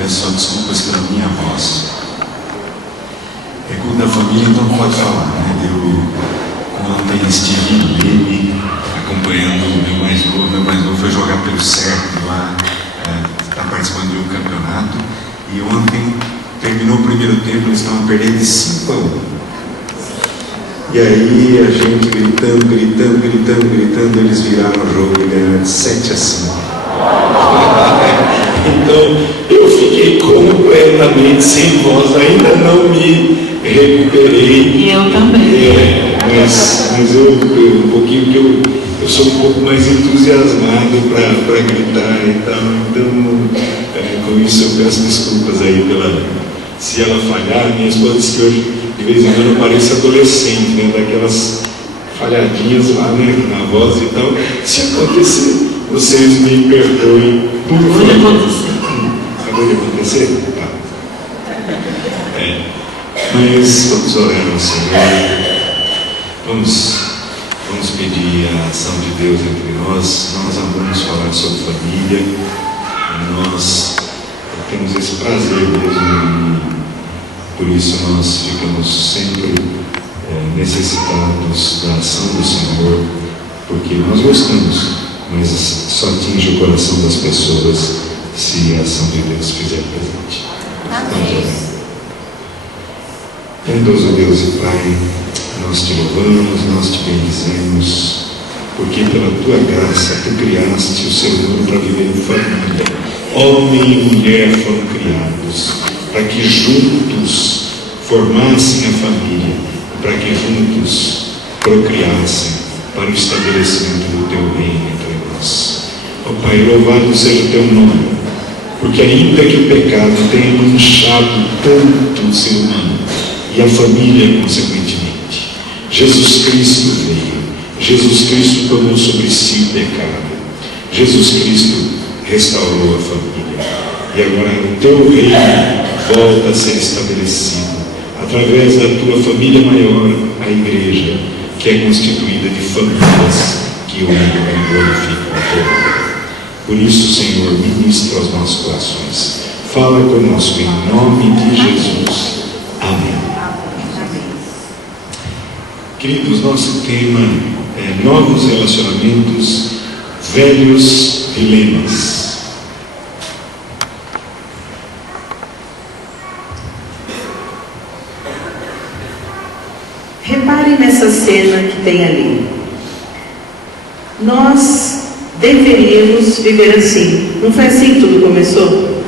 peço só desculpas pela minha voz. É culto da família, então não pode falar, né? Ontem estive em Leme, acompanhando o meu mais novo foi jogar pelo CERN lá, está participando de um campeonato, e ontem terminou o primeiro tempo, eles estavam perdendo de 5-1. E aí a gente gritando, eles viraram o jogo e ganharam de 7-5. Então eu fiquei completamente sem voz, ainda não me recuperei. E eu também. Mas eu um pouquinho, porque eu sou um pouco mais entusiasmado para gritar e tal. Então, com isso eu peço desculpas aí se ela falhar. Minha esposa disse que hoje, de vez em quando, eu pareço adolescente, né? Daquelas falhadinhas lá, né? Na voz e tal. Se acontecer, vocês me perdoem, por favor. Acabou de acontecer? Tá. Mas vamos orar ao Senhor. Vamos pedir a ação de Deus entre nós. Nós amamos falar sobre família. Nós temos esse prazer mesmo. Por isso nós ficamos sempre necessitados da ação do Senhor, porque nós gostamos, mas só atinge o coração das pessoas se a ação de Deus fizer presente. Amém. Bondoso Deus e Pai, nós te louvamos, nós te bendizemos, porque pela tua graça tu criaste o ser humano para viver em família. Homem e mulher foram criados para que juntos formassem a família, para que juntos procriassem para o estabelecimento do teu reino entre nós. Ó Pai, louvado seja o teu nome, porque ainda que o pecado tenha manchado tanto o ser humano e a família consequentemente, Jesus Cristo veio, Jesus Cristo tomou sobre si o pecado, Jesus Cristo restaurou a família, e agora o teu reino volta a ser estabelecido através da tua família maior, a igreja, que é constituída de famílias que honram e glorificam a teu nome. Por isso, Senhor, ministra aos nossos corações, fala conosco em nome de Jesus. Amém. Queridos, nosso tema é novos relacionamentos, velhos dilemas. Reparem nessa cena que tem ali. Nós deveríamos viver assim. Não foi assim que tudo começou?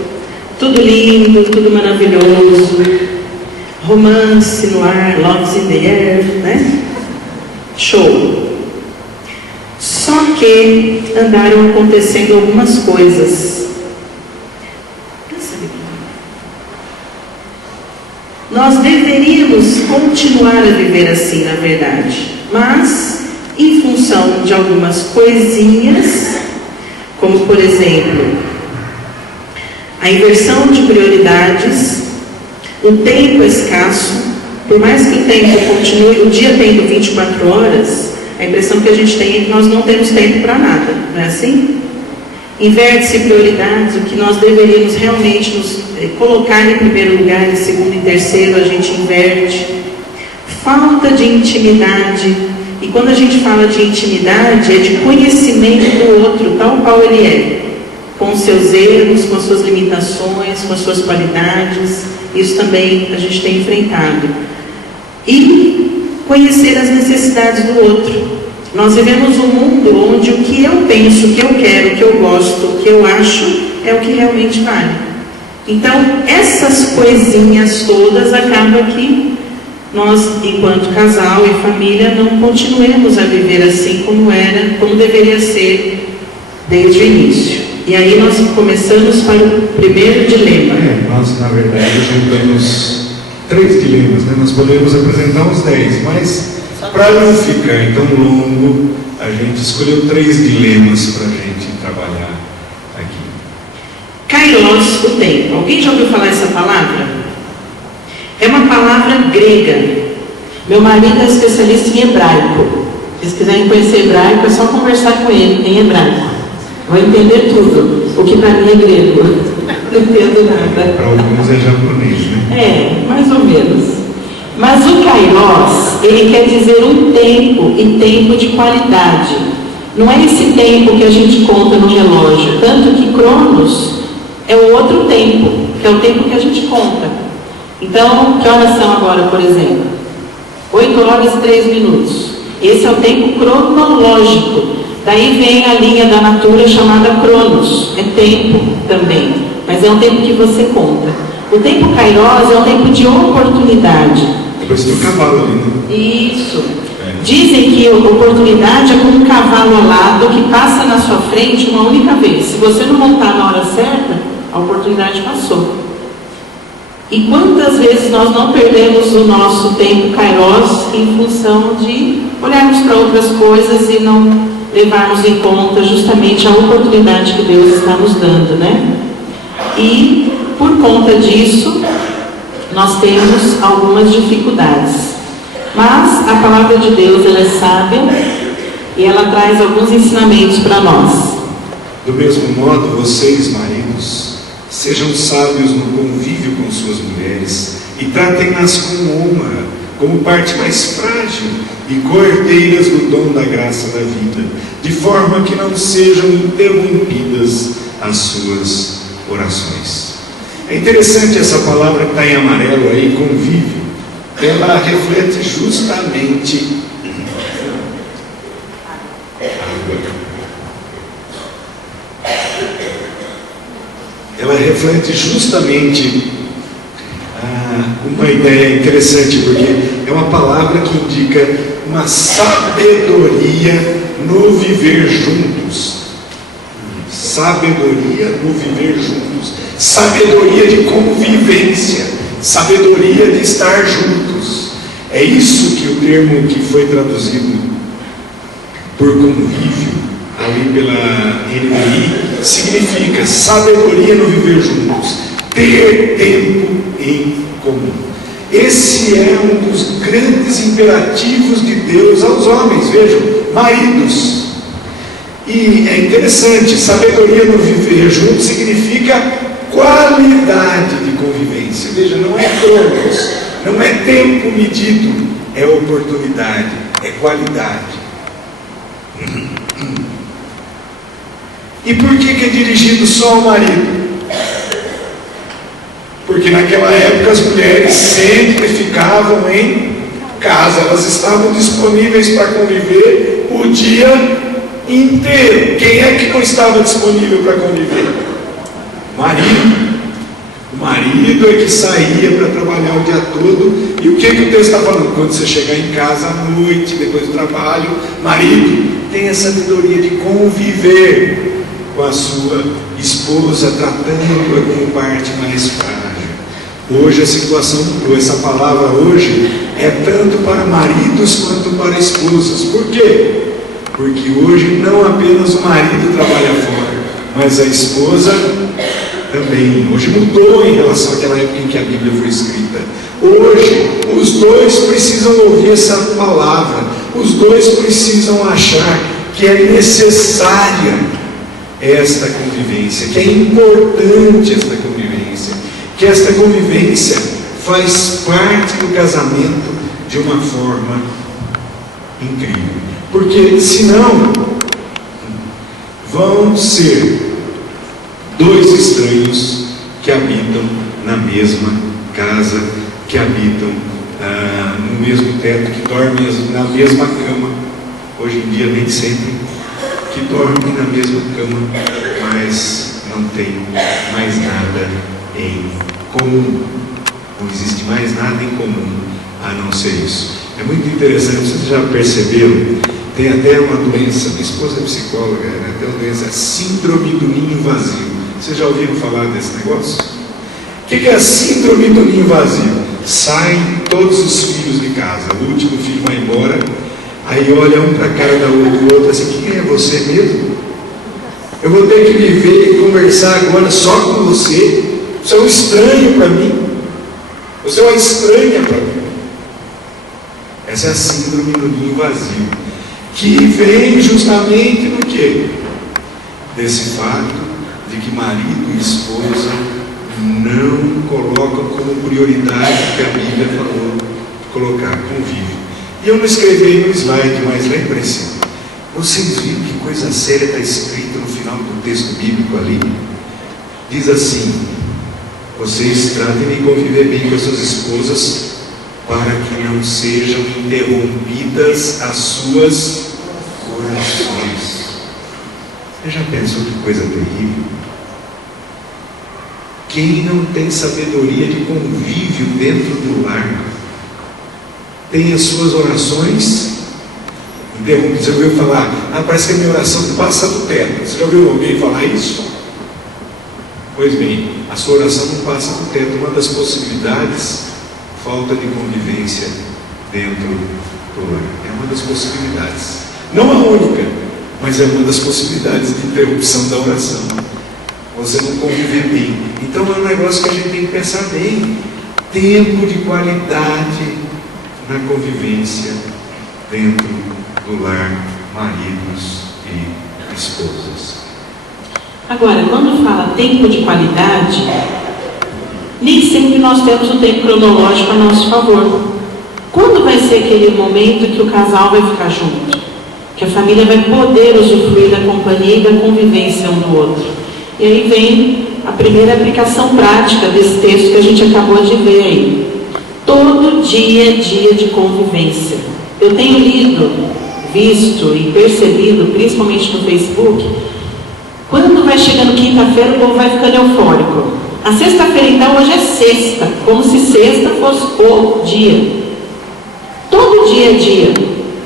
Tudo lindo, tudo maravilhoso, romance no ar, love's in the air, né? Show. Só que andaram acontecendo algumas coisas. Nós deveríamos continuar a viver assim, na verdade, mas em função de algumas coisinhas, como por exemplo, a inversão de prioridades, um tempo escasso, por mais que o tempo continue, o dia tendo 24 horas, a impressão que a gente tem é que nós não temos tempo para nada, não é assim? Inverte-se prioridades, o que nós deveríamos realmente nos colocar em primeiro lugar, em segundo e terceiro, a gente inverte. Falta de intimidade, e quando a gente fala de intimidade, é de conhecimento do outro, tal qual ele é, com os seus erros, com as suas limitações, com as suas qualidades. Isso também a gente tem enfrentado. E conhecer as necessidades do outro. Nós vivemos um mundo onde o que eu penso, o que eu quero, o que eu gosto, o que eu acho, é o que realmente vale. Então, essas coisinhas todas acabam que nós, enquanto casal e família, não continuemos a viver assim como deveria ser desde o início. E aí nós começamos para o primeiro dilema. Nós, na verdade, juntamos 3 dilemas, né? Nós poderíamos apresentar uns 10, mas para não ficar tão longo, a gente escolheu 3 dilemas para a gente trabalhar aqui. Kairos, o tempo. Alguém já ouviu falar essa palavra? É uma palavra grega. Meu marido é especialista em hebraico. Se vocês quiserem conhecer hebraico, é só conversar com ele em hebraico. Vai entender tudo, o que para mim é grego. Não entendo nada. Para alguns é japonês, né? É, mais ou menos. Mas o Kairos, ele quer dizer um tempo, e tempo de qualidade. Não é esse tempo que a gente conta no relógio. Tanto que Cronos é o outro tempo, que é o tempo que a gente conta. Então, que horas são agora, por exemplo? 8 horas e 3 minutos. Esse é o tempo cronológico. Daí vem a linha da natura chamada Cronos. É tempo também, mas é um tempo que você conta. O tempo Kairos é um tempo de oportunidade. Depois tem o cavalo ali, né? Isso. Dizem que a oportunidade é como um cavalo alado que passa na sua frente uma única vez. Se você não montar na hora certa, a oportunidade passou. E quantas vezes nós não perdemos o nosso tempo Kairos em função de olharmos para outras coisas e não levarmos em conta justamente a oportunidade que Deus está nos dando, né? E por conta disso, nós temos algumas dificuldades. Mas a palavra de Deus, ela é sábia e ela traz alguns ensinamentos para nós. Do mesmo modo, vocês, maridos, sejam sábios no convívio com suas mulheres e tratem-nas com honra, como parte mais frágil e coerdeiras do dom da graça da vida, de forma que não sejam interrompidas as suas orações. É interessante essa palavra que está em amarelo aí, convívio. Ela reflete justamente uma ideia interessante, porque é uma palavra que indica uma sabedoria no viver juntos. Sabedoria no viver juntos. Sabedoria de convivência. Sabedoria de estar juntos. É isso que o termo que foi traduzido por convívio ali pela NVI significa: sabedoria no viver juntos, ter tempo em comum. Esse é um dos grandes imperativos de Deus aos homens. Vejam, maridos. E é interessante, sabedoria no viver juntos significa qualidade de convivência. Veja, não é cronos, não é tempo medido, é oportunidade, é qualidade. E por que é dirigido só ao marido? Porque naquela época as mulheres sempre ficavam em casa, elas estavam disponíveis para conviver o dia inteiro. Quem é que não estava disponível para conviver? Marido. O marido é que saía para trabalhar o dia todo. E o que o texto está falando? Quando você chegar em casa à noite, depois do trabalho, marido, tenha sabedoria de conviver com a sua esposa, tratando-a como parte mais frágil. Hoje a situação mudou. Essa palavra hoje é tanto para maridos quanto para esposas. Por quê? Porque hoje não apenas o marido trabalha fora, mas a esposa também. Hoje mudou em relação àquela época em que a Bíblia foi escrita. Hoje os dois precisam ouvir essa palavra. Os dois precisam achar que é necessária esta convivência, que é importante esta convivência, que esta convivência faz parte do casamento de uma forma incrível. Porque senão vão ser dois estranhos que habitam na mesma casa, que habitam no mesmo teto, que dormem na mesma cama. Hoje em dia nem sempre, que dormem na mesma cama, mas não tem mais nada em comum. Não existe mais nada em comum a não ser isso. É muito interessante, vocês já perceberam? Tem até uma doença, minha esposa é psicóloga, né? Tem uma doença, síndrome do ninho vazio. Vocês já ouviram falar desse negócio? O que é a síndrome do ninho vazio? Saem todos os filhos de casa, o último filho vai embora, aí olha um para a cara do outro assim: quem é você mesmo? Eu vou ter que viver e conversar agora só com você. Você é um estranho para mim. Você é uma estranha para mim. Essa é a síndrome do ninho vazio, que vem justamente do quê? Desse fato de que marido e esposa não colocam como prioridade que a Bíblia falou colocar, convívio. E eu não escrevi no slide, mas lembrem-se, vocês viram que coisa séria está escrita no final do texto bíblico ali? Diz assim: vocês tratem de conviver bem com as suas esposas, para que não sejam interrompidas as suas orações. Você já pensou que coisa terrível? Quem não tem sabedoria de convívio dentro do lar, tem as suas orações interrompidas. Você ouviu falar, parece que a minha oração passa do teto. Você já ouviu alguém falar isso? Pois bem, a sua oração não passa do teto. Uma das possibilidades, falta de convivência dentro do lar. É uma das possibilidades. Não a única, mas é uma das possibilidades de interrupção da oração. Você não conviver bem. Então é um negócio que a gente tem que pensar bem. Tempo de qualidade na convivência dentro do lar, maridos e esposas. Agora, quando fala tempo de qualidade, nem sempre nós temos o tempo cronológico a nosso favor. Quando vai ser aquele momento que o casal vai ficar junto? Que a família vai poder usufruir da companhia e da convivência um do outro? E aí vem a primeira aplicação prática desse texto que a gente acabou de ver aí. Todo dia é dia de convivência. Eu tenho lido, visto e percebido, principalmente no Facebook, quando vai chegando quinta-feira o povo vai ficando eufórico. A sexta-feira então hoje é sexta, como se sexta fosse o dia. Todo dia é dia.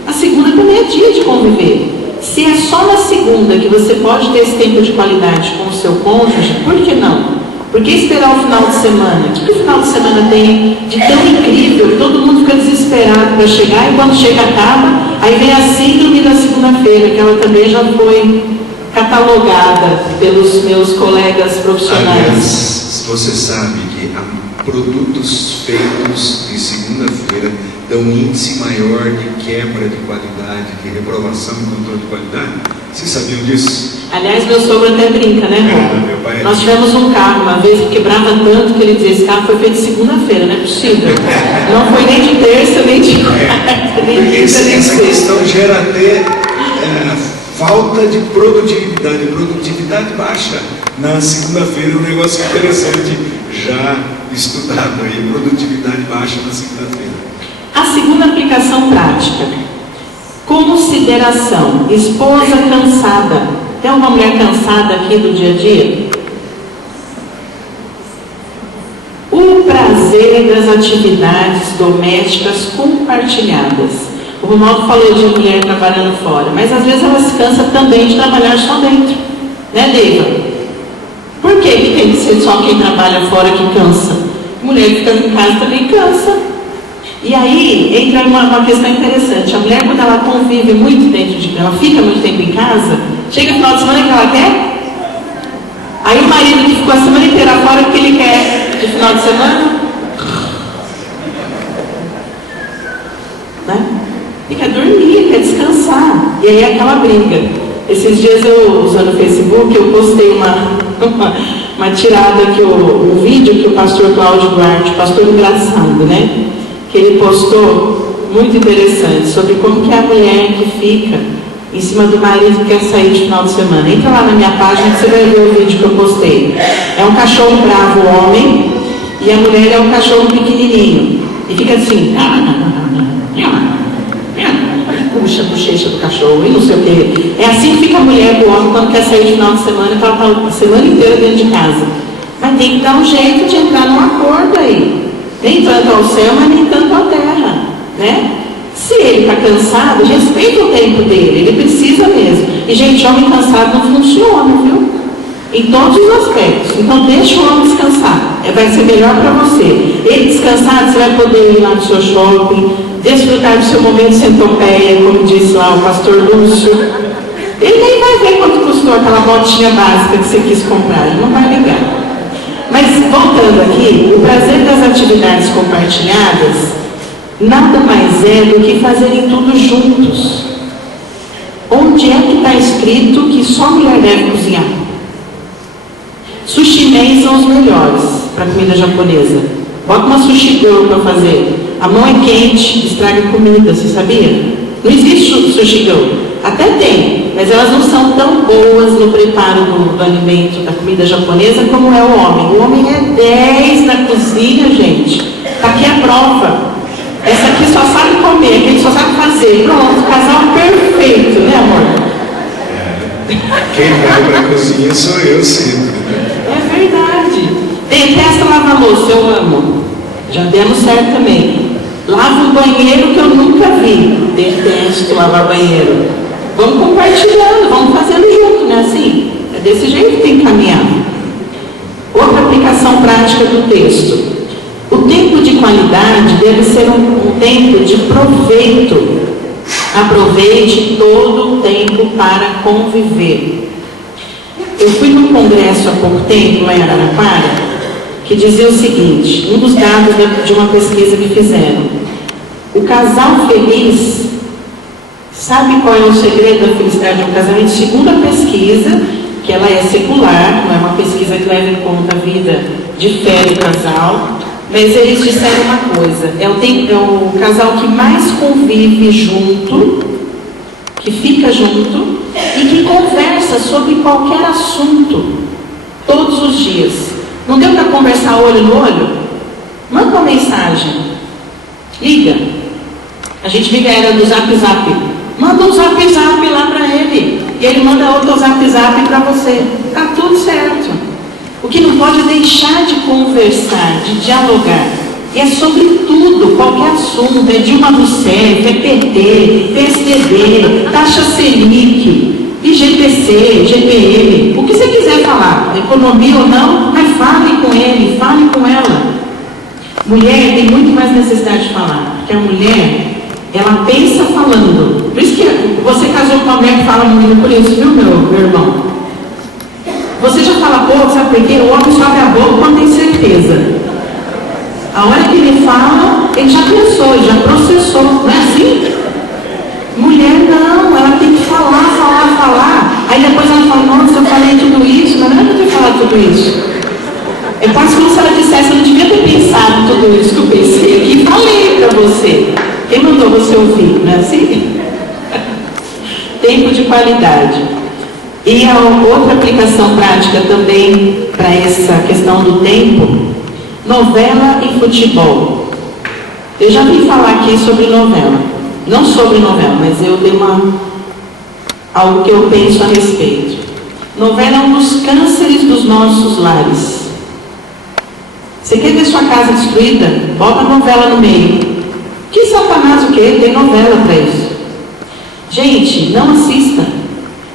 A segunda também é dia de conviver. Se é só na segunda que você pode ter esse tempo de qualidade com o seu cônjuge, por que não? Por que esperar o final de semana? O que o final de semana tem de tão incrível que todo mundo fica desesperado para chegar, e quando chega acaba, aí vem a síndrome da segunda-feira, que ela também já foi catalogada pelos meus colegas profissionais. Aliás, você sabe que produtos feitos em segunda-feira dão um índice maior de quebra de qualidade, de reprovação e controle de qualidade? Vocês sabiam disso? Aliás, meu sogro até brinca, né, Rô? Nós tivemos um carro uma vez que quebrava tanto que ele dizia: esse carro foi feito segunda-feira, não é possível. Não foi nem de terça, nem de quarta, nem de quinta, nem de essa questão gera até falta de produtividade baixa. Na segunda-feira, um negócio interessante já estudado aí, produtividade baixa na segunda-feira. A segunda aplicação prática: consideração. Esposa cansada. Tem uma mulher cansada aqui do dia a dia? O prazer das atividades domésticas compartilhadas. O Romualdo falou de mulher trabalhando fora, mas às vezes ela se cansa também de trabalhar só dentro, né, Deiva? Por que tem que ser só quem trabalha fora que cansa? Mulher que fica em casa também cansa. E aí entra uma questão interessante. A mulher, quando ela convive muito dentro de casa, ela fica muito tempo em casa, chega no final de semana que ela quer. Aí o marido que ficou a semana inteira fora, o que ele quer de final de semana? Né? Ele quer dormir, quer descansar. E aí é aquela briga. Esses dias eu, usando o Facebook, eu postei uma tirada aqui, um vídeo que o pastor Cláudio Duarte, pastor engraçado, né? Que ele postou, muito interessante, sobre como que é a mulher que fica em cima do marido que quer sair de final de semana. Entra lá na minha página que você vai ver o vídeo que eu postei. É um cachorro bravo, homem, e a mulher é um cachorro pequenininho. E fica assim, puxa a bochecha do cachorro e não sei o que. É assim que fica a mulher do homem quando quer sair de final de semana, que ela está a semana inteira dentro de casa. Mas tem que dar um jeito de entrar num acordo aí. Nem tanto ao céu, mas nem tanto à terra, né? Se ele está cansado, respeita o tempo dele, ele precisa mesmo. E, gente, homem cansado não funciona, viu? Em todos os aspectos. Então, deixa o homem descansar. Vai ser melhor para você. Ele descansado, você vai poder ir lá no seu shopping, desfrutar do seu momento centopeia, como disse lá o pastor Lúcio. Ele nem vai ver quanto custou aquela botinha básica que você quis comprar, ele não vai ligar. Mas, voltando aqui, o prazer das atividades compartilhadas nada mais é do que fazerem tudo juntos. Onde é que está escrito que só mulher deve cozinhar? Sushi men são os melhores para comida japonesa. Bota uma sushi girl para fazer. A mão é quente, estraga comida, você sabia? Não existe sushi girl. Até tem, mas elas não são tão boas no preparo do alimento, da comida japonesa, como é o homem. O homem é 10 na cozinha, gente. Tá aqui a prova. Essa aqui só sabe comer, aquele só sabe fazer. Pronto, casal perfeito, né, amor? Quem vai para a cozinha sou eu sempre. É verdade. Detesta lavar louça, eu amo. Já demos certo também. Lava um banheiro que eu nunca vi. Detesto lavar banheiro. Vamos compartilhando, vamos fazendo junto, né? Assim, é desse jeito que tem que caminhar. Outra aplicação prática do texto. O tempo de qualidade deve ser um tempo de proveito. Aproveite todo o tempo para conviver. Eu fui num congresso há pouco tempo, lá em Araraquara, que dizia o seguinte, um dos dados de uma pesquisa que fizeram. O casal feliz, sabe qual é o segredo da felicidade de um casamento? Segundo a pesquisa, que ela é secular, não é uma pesquisa que leva em conta a vida de fé do casal, mas eles disseram uma coisa, é o casal que mais convive junto, que fica junto e que conversa sobre qualquer assunto, todos os dias. Não deu para conversar olho no olho? Manda uma mensagem, liga. A gente vive a era do zap zap. Manda um zap zap lá para ele, e ele manda outro zap zap para você. Tá tudo certo. O que não pode é deixar de conversar, de dialogar. E é sobre tudo, qualquer assunto. É Dilma Rousseff, é PT, PSDB, taxa Selic, IGPC, GPM. O que você quiser falar, economia ou não, mas fale com ele, fale com ela. Mulher tem muito mais necessidade de falar, porque a mulher, ela pensa falando. Por isso que você casou com uma mulher que fala muito, por isso, viu, meu irmão? Você já fala pouco, sabe por quê? O homem só abre a boca quando tem certeza. A hora que ele fala, ele já pensou, ele já processou, não é assim? Mulher não, ela tem que falar. Aí depois ela fala, nossa, eu falei tudo isso, mas não é que eu ter falado tudo isso. É quase como se ela dissesse, eu não devia ter pensado tudo isso que eu pensei aqui e falei para você. Quem mandou você ouvir, não é assim? Tempo de qualidade. E a outra aplicação prática também para essa questão do tempo, novela e futebol. Eu já vim falar aqui sobre novela. Não sobre novela, mas eu dei algo que eu penso a respeito. Novela é um dos cânceres dos nossos lares. Você quer ver sua casa destruída? Bota a novela no meio. Que satanás o quê? Tem novela para isso. Gente, não assista.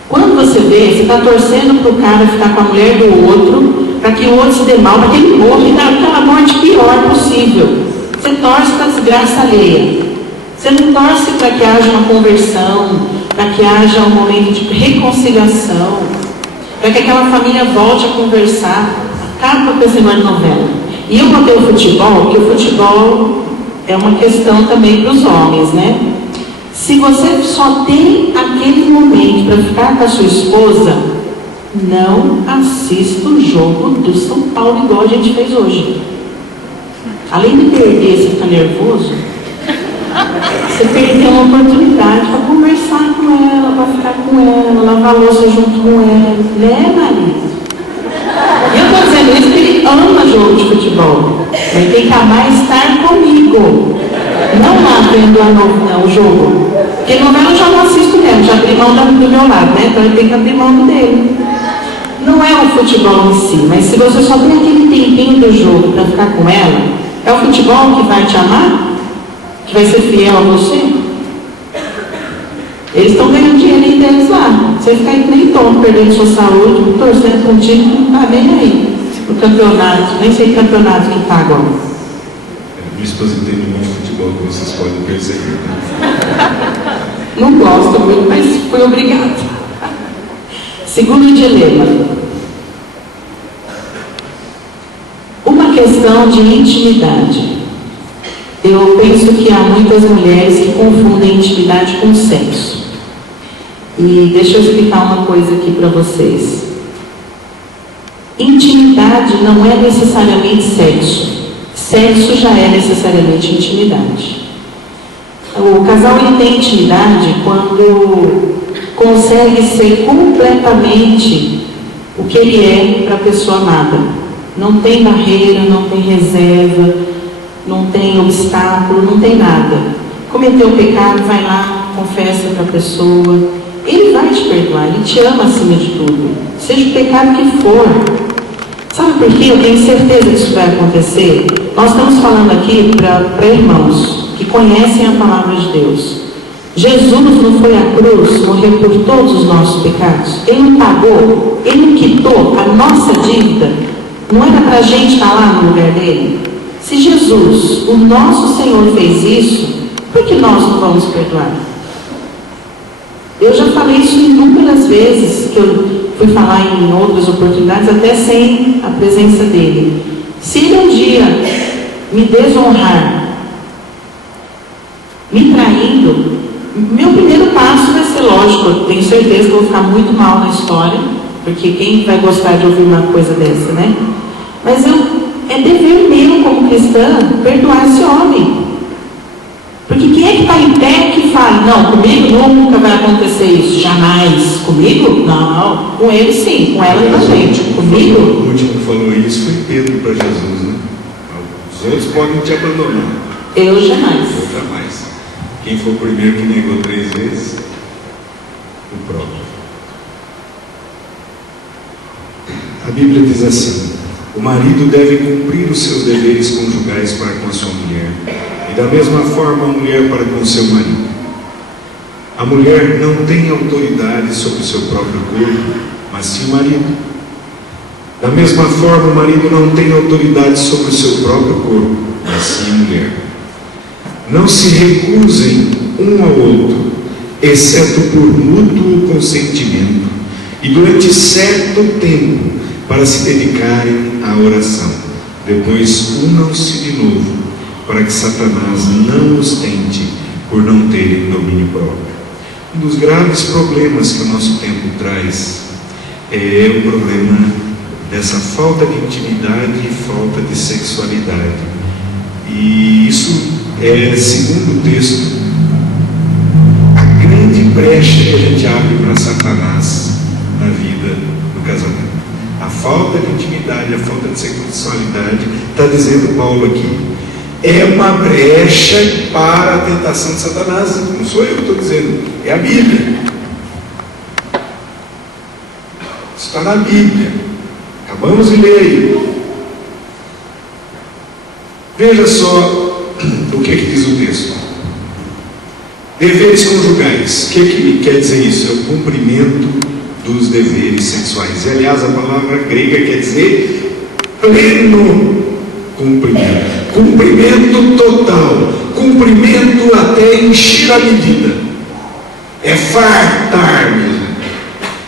Quando você vê, você está torcendo para o cara ficar com a mulher do outro, para que o outro se dê mal, para que ele morra e dá aquela morte pior possível. Você torce para a desgraça alheia. Você não torce para que haja uma conversão, para que haja um momento de reconciliação, para que aquela família volte a conversar. Acaba com esse negócio de novela. E eu botei o futebol, porque o futebol é uma questão também para os homens, né? Se você só tem aquele momento para ficar com a sua esposa, não assista o jogo do São Paulo igual a gente fez hoje. Além de perder, você fica nervoso, você perdeu uma oportunidade para conversar com ela, para ficar com ela, lavar a louça junto com ela, né, marido? E eu estou dizendo isso porque ele ama jogo de futebol. Ele tem que amar estar comigo. Não lá vendo o jogo. Porque novela eu já não assisto mesmo, já abri mão do meu lado, né? Então ele tem que abrir mão do dele. Não é o futebol em si, mas se você só tem aquele tempinho do jogo para ficar com ela, é o futebol que vai te amar? Que vai ser fiel a você? Eles estão ganhando dinheiro deles lá. Você fica aí que nem tom, perdendo sua saúde, torcendo contigo, não está nem aí. O campeonato, nem sei que campeonato que está agora. Minha esposa entende muito futebol, como vocês podem perceber. Não gosto muito, mas fui obrigada. Segundo dilema. Uma questão de intimidade. Eu penso que há muitas mulheres que confundem intimidade com sexo. E deixa eu explicar uma coisa aqui para vocês. Intimidade não é necessariamente sexo. Sexo já é necessariamente intimidade. O casal ele tem intimidade quando consegue ser completamente o que ele é para a pessoa amada. Não tem barreira, não tem reserva, não tem obstáculo, não tem nada. Cometeu o pecado, vai lá, confessa para a pessoa. Ele vai te perdoar, ele te ama acima de tudo. Seja o pecado que for. Sabe por quê? Eu tenho certeza que isso vai acontecer. Nós estamos falando aqui para irmãos que conhecem a palavra de Deus. Jesus não foi à cruz, morreu por todos os nossos pecados. Ele não pagou, ele não quitou a nossa dívida. Não era para a gente estar lá no lugar dele? Se Jesus, o nosso Senhor, fez isso, por que nós não vamos perdoar? Eu já falei isso inúmeras vezes, que eu fui falar em outras oportunidades, até sem a presença dele. Se ele um dia me desonrar, me traindo, meu primeiro passo vai ser, lógico, eu tenho certeza que eu vou ficar muito mal na história, porque quem vai gostar de ouvir uma coisa dessa, né? Mas é dever meu como cristã perdoar esse homem. Porque quem é que está em pé que fala, não, comigo nunca vai acontecer isso, jamais. Comigo? Não. Com ele sim, com ela também. Comigo? O último que falou isso foi Pedro para Jesus, né? Os outros podem te abandonar. Eu jamais. Eu jamais. Quem foi o primeiro que negou 3 vezes? O próprio. A Bíblia diz assim: o marido deve cumprir os seus deveres conjugais para com a sua mulher, e da mesma forma a mulher para com o seu marido. A mulher não tem autoridade sobre o seu próprio corpo, mas sim o marido. Da mesma forma o marido não tem autoridade sobre o seu próprio corpo, mas sim a mulher. Não se recusem um ao outro, exceto por mútuo consentimento, e durante certo tempo, para se dedicarem à oração. Depois unam-se de novo, para que Satanás não os tente por não terem domínio próprio. Um dos graves problemas que o nosso tempo traz é o problema dessa falta de intimidade e falta de sexualidade. E isso é, segundo o texto, a grande brecha que a gente abre para Satanás na vida do casamento. A falta de intimidade, a falta de sexualidade, está dizendo Paulo aqui, é uma brecha para a tentação de Satanás. Não sou eu que estou dizendo, é a Bíblia. Isso está na Bíblia. Acabamos de ler aí. Veja só o que diz o texto. Deveres conjugais. O que quer dizer isso? É o cumprimento dos deveres sexuais. E, aliás, a palavra grega quer dizer pleno cumprimento. Cumprimento total. Cumprimento até encher a medida. É fartar mesmo.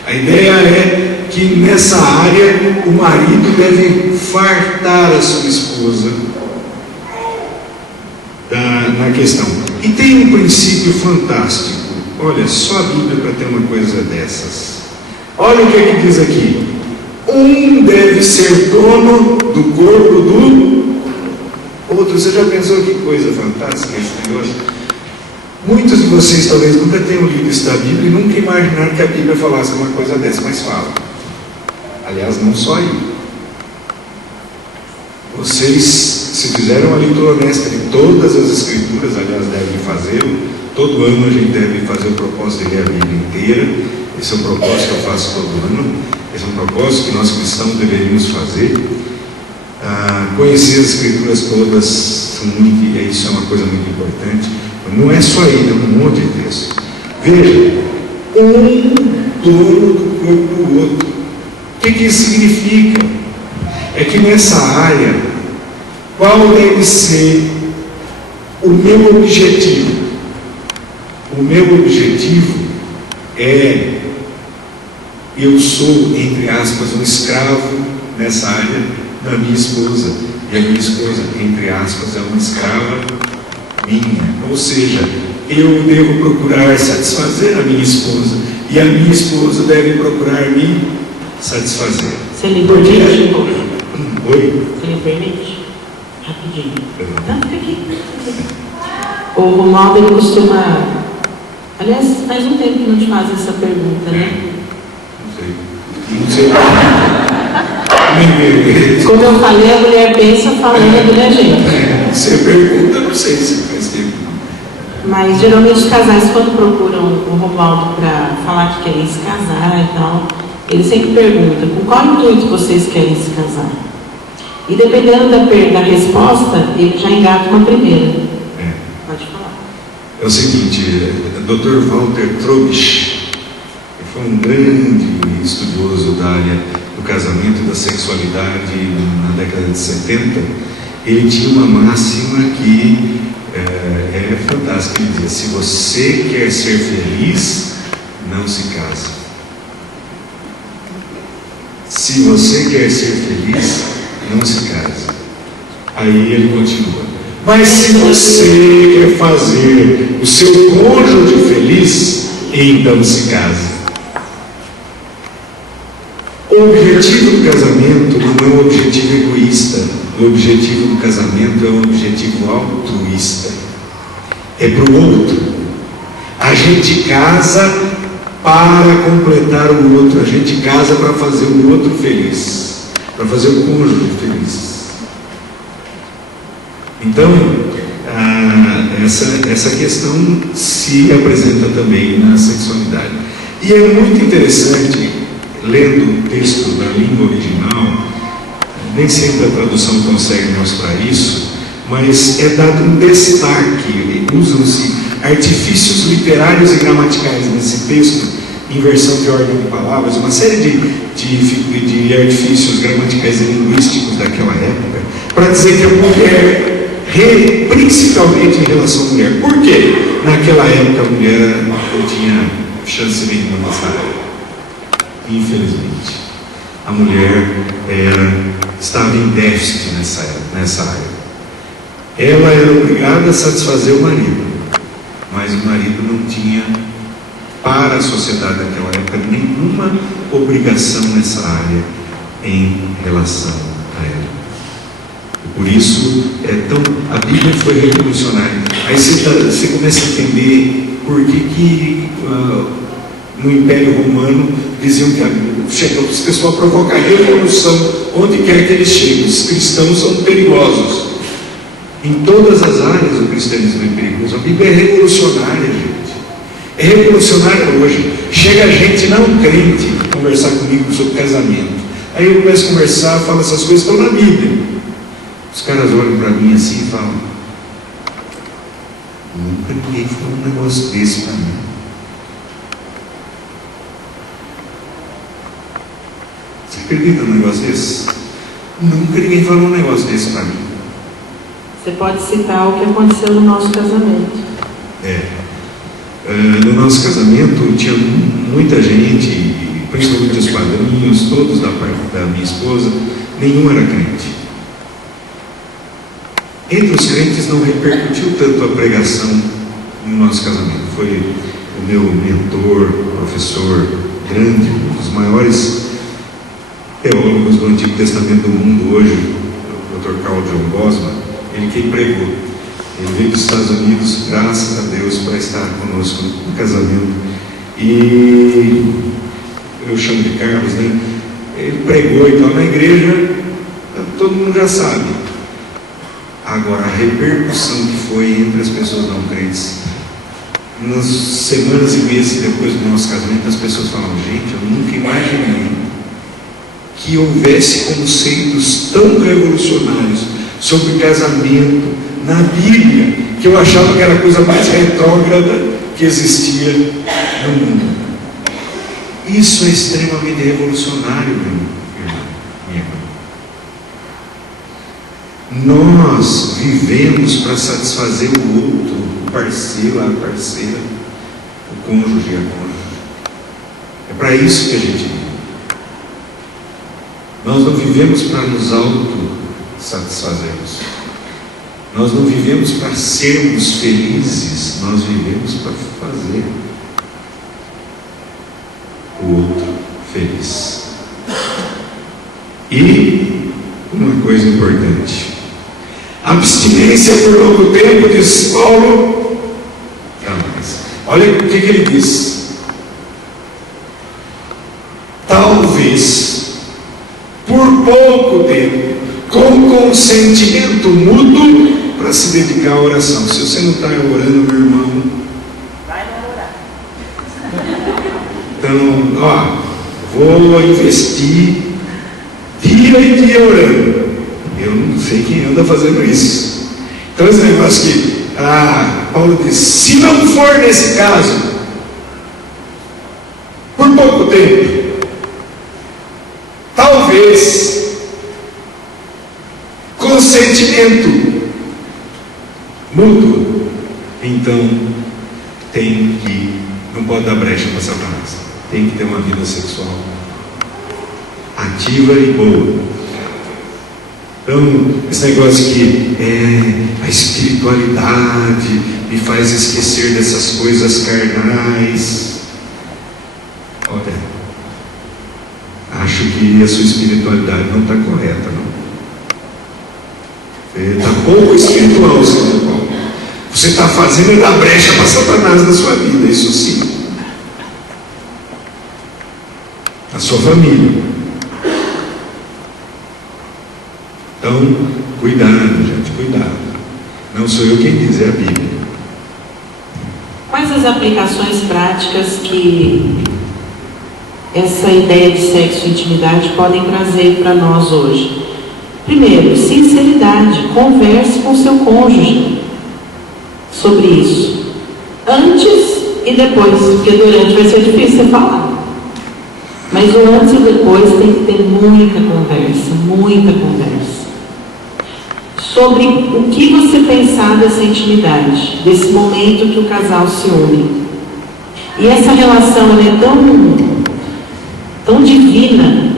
A ideia é que nessa área o marido deve fartar a sua esposa na questão. E tem um princípio fantástico. Olha, só a Bíblia para ter uma coisa dessas. Olha o que é que diz aqui. Um deve ser dono do corpo do outro. Você já pensou que coisa fantástica esse negócio? Muitos de vocês talvez nunca tenham lido isso da Bíblia e nunca imaginaram que a Bíblia falasse uma coisa dessa, mas fala. Aliás, não só aí. Vocês, se fizeram uma leitura honesta de todas as Escrituras, aliás, devem fazê-lo. Todo ano a gente deve fazer o propósito de ler a Bíblia inteira. Esse é um propósito que eu faço todo ano. Esse é um propósito que nós cristãos deveríamos fazer. Conhecer as Escrituras todas, isso é uma coisa muito importante. Não é só aí, tem um monte de texto. Veja, um dono do corpo do outro. O que isso significa? É que nessa área, qual deve ser o meu objetivo? O meu objetivo é, eu sou, entre aspas, um escravo nessa área da minha esposa, e a minha esposa, entre aspas, é uma escrava minha. Ou seja, eu devo procurar satisfazer a minha esposa, e a minha esposa deve procurar me satisfazer. Você me permite? Oi? Você me permite? Rapidinho. Não, fica aqui. O Romualdo, ele costuma... Aliás, faz um tempo que não te faz essa pergunta, né? Não sei. Como eu falei, a mulher pensa falando, né, gente? Você pergunta, não sei se faz tempo. Mas geralmente os casais, quando procuram o Romualdo para falar que querem se casar e tal, ele sempre pergunta: com qual intuito vocês querem se casar? E dependendo da resposta, ele já engata uma primeira. Pode falar. É o seguinte, Dr. Walter Trobich, que foi um grande estudioso da área do casamento e da sexualidade na década de 70, ele tinha uma máxima que é fantástica. Ele dizia: se você quer ser feliz, não se case. Se você quer ser feliz, não se case. Aí ele continua: mas se você quer fazer o seu cônjuge feliz, então se case. O objetivo do casamento não é um objetivo egoísta. O objetivo do casamento é um objetivo altruísta. É para o outro. A gente casa para completar o outro. A gente casa para fazer o outro feliz, para fazer o cônjuge feliz. Então, essa questão se apresenta também na sexualidade. E é muito interessante, lendo o texto da língua original, nem sempre a tradução consegue mostrar isso, mas é dado um destaque, usam-se artifícios literários e gramaticais nesse texto, inversão de ordem de palavras, uma série de artifícios gramaticais e linguísticos daquela época, para dizer que a mulher, principalmente em relação à mulher. Por quê? Naquela época a mulher não tinha chance nenhuma nessa área. Infelizmente, a mulher estava em déficit nessa área. Ela era obrigada a satisfazer o marido, mas o marido não tinha, para a sociedade daquela época, nenhuma obrigação nessa área em relação a ela. Por isso, a Bíblia foi revolucionária. Aí você começa a entender por que no Império Romano diziam que os pessoal provoca a revolução onde quer que eles cheguem. Os cristãos são perigosos. Em todas as áreas o cristianismo é perigoso. A Bíblia é revolucionária, gente. É revolucionária hoje. Chega gente não crente conversar comigo sobre casamento. Aí eu começo a conversar, falo essas coisas, estão na Bíblia. Os caras olham para mim assim e falam: nunca ninguém falou um negócio desse para mim. Você acredita num negócio desse? Nunca ninguém falou um negócio desse para mim. Você pode citar o que aconteceu no nosso casamento. No nosso casamento tinha muita gente, principalmente os padrinhos, todos da parte da minha esposa, nenhum era crente. Entre os crentes não repercutiu tanto a pregação no nosso casamento. Foi o meu mentor, professor grande, um dos maiores teólogos do Antigo Testamento do mundo hoje, o Dr. Carl John Bosman, ele quem pregou. Ele veio dos Estados Unidos, graças a Deus, para estar conosco no casamento. E eu chamo de Carlos, né? Ele pregou e tal na igreja, todo mundo já sabe. Agora, a repercussão que foi entre as pessoas não crentes, nas semanas e meses depois do nosso casamento, as pessoas falavam: gente, eu nunca imaginei que houvesse conceitos tão revolucionários sobre casamento na Bíblia, que eu achava que era a coisa mais retrógrada que existia no mundo. Isso é extremamente revolucionário, meu irmão, minha irmã. Nós vivemos para satisfazer o outro, o parceiro, a parceira, o cônjuge e a cônjuge. É para isso que a gente vive. Nós não vivemos para nos auto-satisfazermos. Nós não vivemos para sermos felizes, nós vivemos para fazer o outro feliz. E uma coisa importante: abstinência por longo tempo, diz Paulo, jamais. Olha o que ele diz: talvez por pouco tempo, com consentimento mútuo, para se dedicar à oração. Se você não está orando, meu irmão, Vai não orar. então, vou investir dia e dia orando. Eu não sei quem anda fazendo isso. Então esse negócio que Paulo diz: se não for nesse caso, por pouco tempo, talvez consentimento mútuo, então não pode dar brecha para Satanás. Tem que ter uma vida sexual ativa e boa. Então, esse negócio que a espiritualidade me faz esquecer dessas coisas carnais. Olha, acho que a sua espiritualidade não está correta, não. Você está pouco espiritual, Senhor Paulo. Você está fazendo dar brecha para Satanás na sua vida, isso sim. A sua família. Então, cuidado, gente, cuidado. Não sou eu quem diz, é a Bíblia. Quais as aplicações práticas que essa ideia de sexo e intimidade podem trazer para nós hoje? Primeiro, sinceridade. Converse com seu cônjuge sobre isso, antes e depois, porque durante vai ser difícil você falar, mas o antes e depois tem que ter muita conversa sobre o que você pensar dessa intimidade, desse momento que o casal se une. E essa relação é tão divina,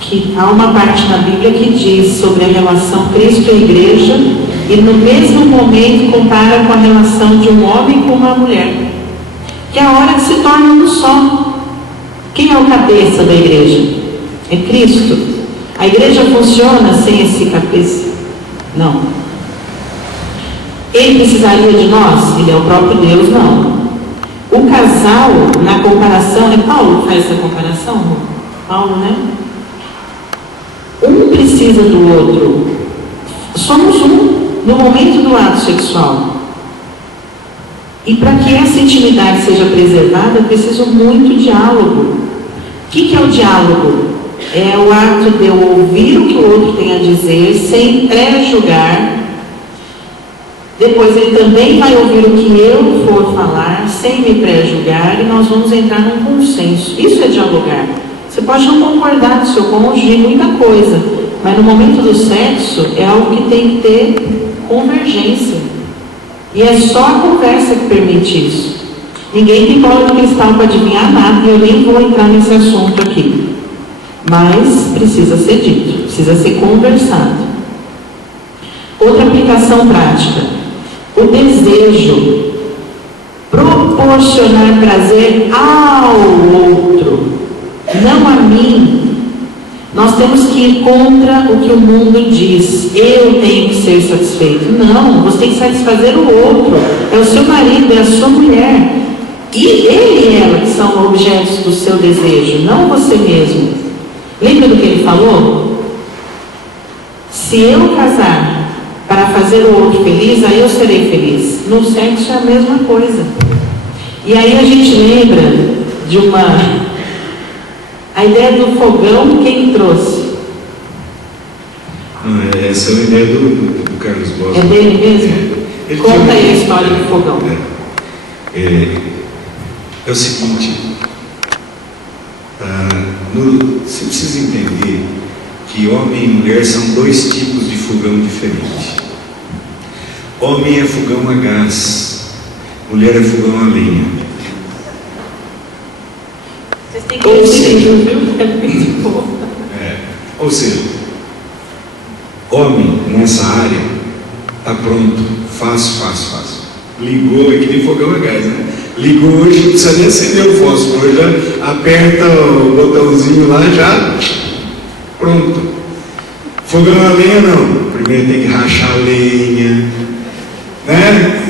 que há uma parte na Bíblia que diz sobre a relação Cristo e Igreja, e no mesmo momento compara com a relação de um homem com uma mulher, que é a hora que se torna um só. Quem é o cabeça da igreja? É Cristo. A igreja funciona sem esse cabeça? Não. Ele precisaria de nós? Ele é o próprio Deus? Não. O casal, na comparação, é Paulo que faz essa comparação? Paulo, né? Um precisa do outro. Somos um no momento do ato sexual. E para que essa intimidade seja preservada, é preciso muito diálogo. O que é o diálogo? É o ato de eu ouvir o que o outro tem a dizer, sem pré-julgar. Depois ele também vai ouvir o que eu for falar, sem me pré-julgar, e nós vamos entrar num consenso. Isso é dialogar. Você pode não concordar com o seu cônjuge em muita coisa, mas no momento do sexo é algo que tem que ter convergência. E é só a conversa que permite isso. Ninguém tem bola de cristal para adivinhar nada, e eu nem vou entrar nesse assunto aqui. Mas precisa ser dito, precisa ser conversado. Outra aplicação prática: o desejo. Proporcionar prazer ao outro, não a mim. Nós temos que ir contra o que o mundo diz. Eu tenho que ser satisfeito. Não, você tem que satisfazer o outro. É o seu marido, é a sua mulher. E ele e ela que são objetos do seu desejo, não você mesmo. Lembra do que ele falou? Se eu casar para fazer o outro feliz, aí eu serei feliz. No sexo é a mesma coisa. E aí a gente lembra de a ideia do fogão, quem trouxe? Essa é a ideia do Carlos Bosch. É dele mesmo? Conta aí a história do fogão. É o seguinte, você precisa entender que homem e mulher são dois tipos de fogão diferentes. Homem é fogão a gás, mulher é fogão a lenha. Vocês têm que viu? Ou seja, homem nessa área está pronto, fácil. Ligou, é que nem fogão a gás, né? Ligou hoje, não precisa nem acender o fósforo, já aperta o botãozinho lá, já pronto. Fogão a lenha não. Primeiro tem que rachar a lenha, né?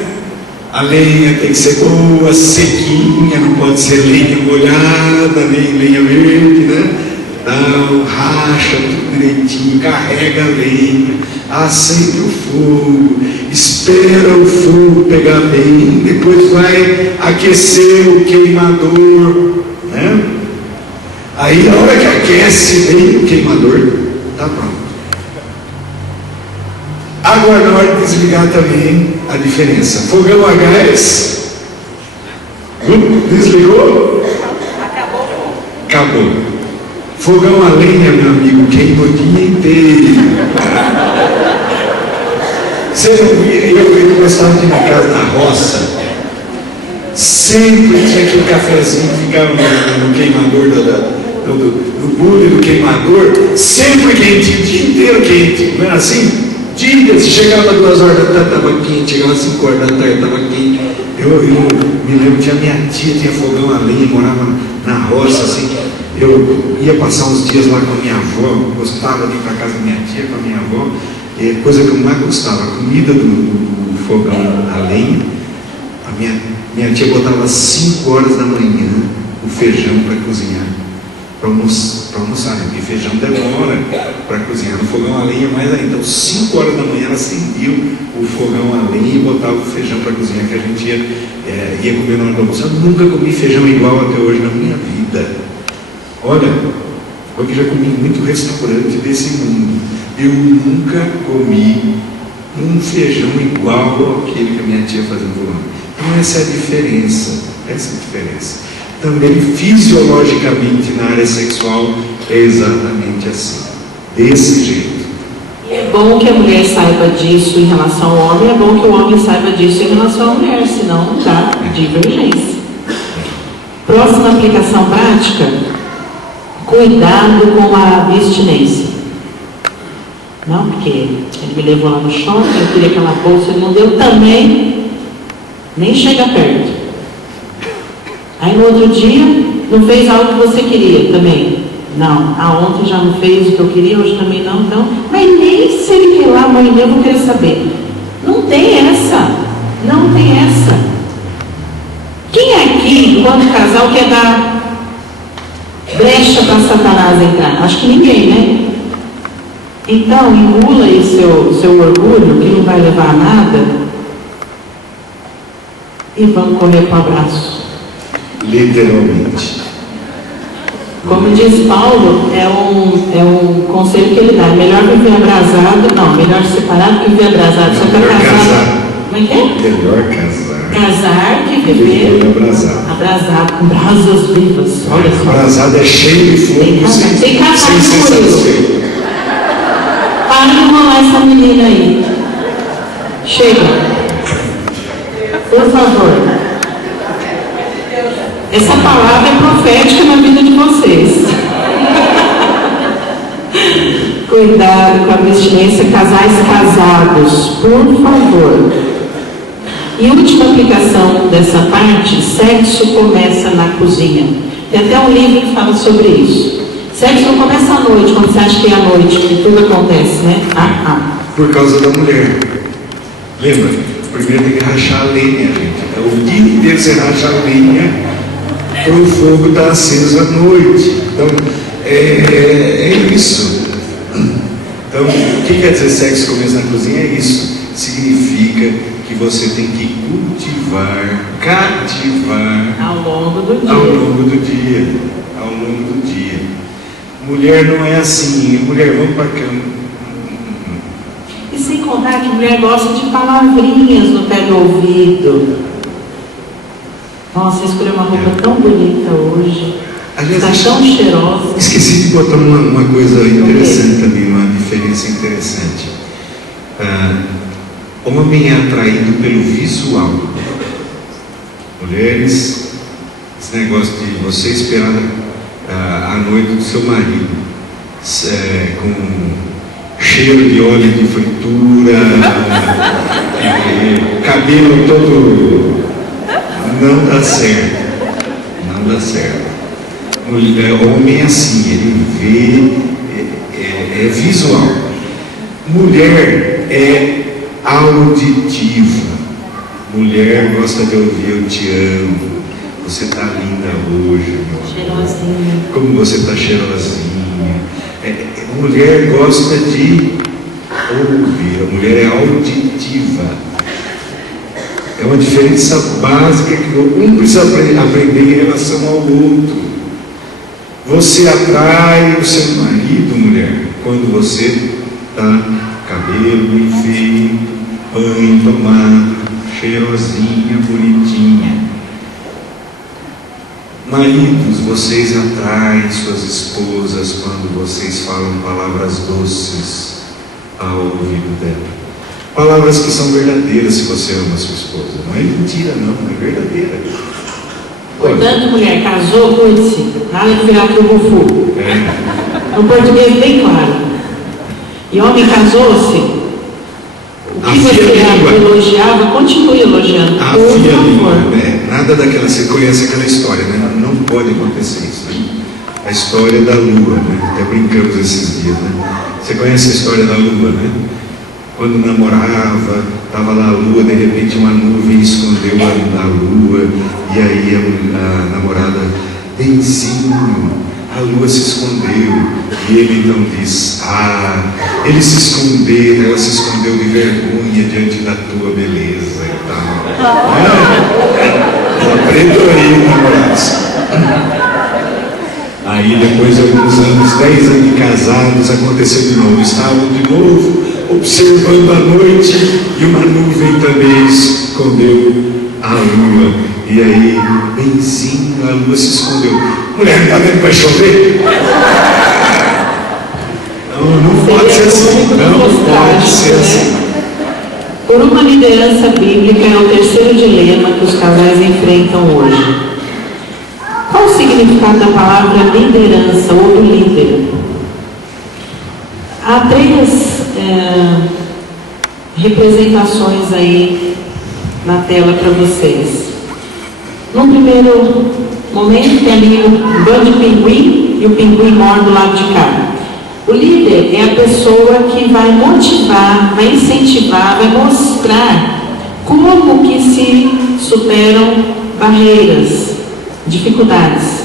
A lenha tem que ser boa, sequinha, não pode ser lenha molhada, nem lenha verde, né? Não, racha tudo direitinho, carrega a lenha, acende o fogo, espera o fogo pegar bem, depois vai aquecer o queimador, né? Aí a hora que aquece bem o queimador, tá pronto. Agora na hora de desligar também a diferença. Fogão a gás, desligou? Acabou o fogo. Acabou. Fogão a lenha, meu amigo, queima o dia inteiro. Você não via, eu gostava de ir na casa da roça. Sempre tinha aquele cafezinho que ficava no queimador do bule do queimador, sempre quentinho, o dia inteiro quente, não era assim? Dia, se chegava 2 horas da tarde, estava quente, chegava 5 horas da tarde, estava quente. Eu me lembro, tinha minha tia, tinha fogão a lenha, morava na roça, assim. Eu ia passar uns dias lá com a minha avó, gostava de ir para casa da minha tia com a minha avó, coisa que eu mais gostava, a comida do fogão a lenha. Minha tia botava às 5 horas da manhã o feijão para cozinhar, para almoçar, né? Porque feijão demora para cozinhar no fogão a lenha, mas ainda, então 5 horas da manhã ela acendia o fogão a lenha e botava o feijão para cozinhar, que a gente ia comer na hora do almoço. Eu nunca comi feijão igual até hoje na minha vida. Olha, eu que já comi muito restaurante desse mundo, eu nunca comi um feijão igual àquele que a minha tia fazia no fogão. Então essa é a diferença, Também fisiologicamente na área sexual é exatamente assim, desse jeito. É bom que a mulher saiba disso em relação ao homem, é bom que o homem saiba disso em relação à mulher, senão dá divergência. Próxima aplicação prática: cuidado com a abstinência. Não, porque ele me levou lá no shopping, eu queria aquela bolsa, ele não deu também, nem chega perto. Aí no outro dia, não fez algo que você queria também. Não, ontem já não fez o que eu queria, hoje também não, então. Mas nem se ele quer lá, amanhã eu vou querer saber. Não tem essa. Quem aqui, enquanto casal, quer dar brecha para Satanás entrar? Acho que ninguém, né? Então, engula aí seu orgulho, que não vai levar a nada, e vamos correr para o abraço. Literalmente. Como diz Paulo, é um conselho que ele dá: melhor viver abrasado, não, melhor separado que viver abrasado. Você está casado. Como é que é? Melhor casar. Casar que viver abrasado, com brasas vivas. Olha só. Abrasado é cheio de fogo, Tem que casar sem ser com isso. satisfeito. Para de enrolar essa menina aí. Chega. Por favor. Essa palavra é profética na vida de vocês. Cuidado com a abstinência, casais casados, por favor. E última aplicação dessa parte: sexo começa na cozinha. Tem até um livro que fala sobre isso. Sexo não começa à noite, quando você acha que é à noite, que tudo acontece, né? Por causa da mulher. Lembra? Primeiro tem que rachar a lenha, gente. Então, o dia inteiro você racha a lenha para o fogo estar aceso à noite. Então, é isso. Então, o que quer dizer sexo começa na cozinha? É isso. Significa que você tem que cativar Ao longo do dia. Ao longo do dia. Mulher não é assim. Mulher, vamos para a cama. E sem contar que mulher gosta de palavrinhas no pé do ouvido. Nossa, escolheu uma roupa tão bonita hoje. Aliás, está tão cheirosa. Esqueci de botar uma coisa interessante também, uma diferença interessante. Homem é atraído pelo visual. Mulheres, esse negócio de você esperar a noite do seu marido com cheiro de óleo de fritura, cabelo todo, não dá certo. Homem é assim, ele vê, é visual. Mulher é auditiva. Mulher gosta de ouvir eu te amo. Você está linda hoje, meu amor. Cheirosinha. Como você está cheirosinha. Mulher gosta de ouvir. A mulher é auditiva. É uma diferença básica que um precisa aprender em relação ao outro. Você atrai o seu marido, mulher, quando você está cabelo bem feito, banho tomado, cheirosinha, bonitinha. Maridos, vocês atraem suas esposas quando vocês falam palavras doces ao ouvido dela. Palavras que são verdadeiras se você ama a sua esposa. Não é mentira, não, é verdadeira. Portanto, mulher, casou, cuide-se. Nada de virar trubufu. No português bem claro. E homem, casou-se. O que você elogiava, continue elogiando. Por favor. Nada daquela, você conhece aquela história, né? Não pode acontecer isso, né? A história da lua, né? Até brincamos esses dias, né? Você conhece a história da lua, né? Quando namorava, estava lá a lua, de repente uma nuvem escondeu a lua, e aí a namorada, benzinho, a lua se escondeu, e ele então diz, ele se escondeu, ela se escondeu de vergonha diante da tua beleza e tal. Aprendam aí, namorados. Aí depois de alguns anos, 10 anos de casados, aconteceu de novo, estavam de novo observando a noite e uma nuvem também escondeu a lua. E aí, benzinho, a lua se escondeu. Mulher, não está vendo que vai chover? Não pode ser assim. Não pode ser assim. Por uma liderança bíblica é o terceiro dilema que os casais enfrentam hoje. Qual o significado da palavra liderança ou do líder? Há três representações aí na tela para vocês. No primeiro momento tem ali um bando de pinguim e o pinguim mora do lado de cá. O líder é a pessoa que vai motivar, vai incentivar, vai mostrar como que se superam barreiras, dificuldades.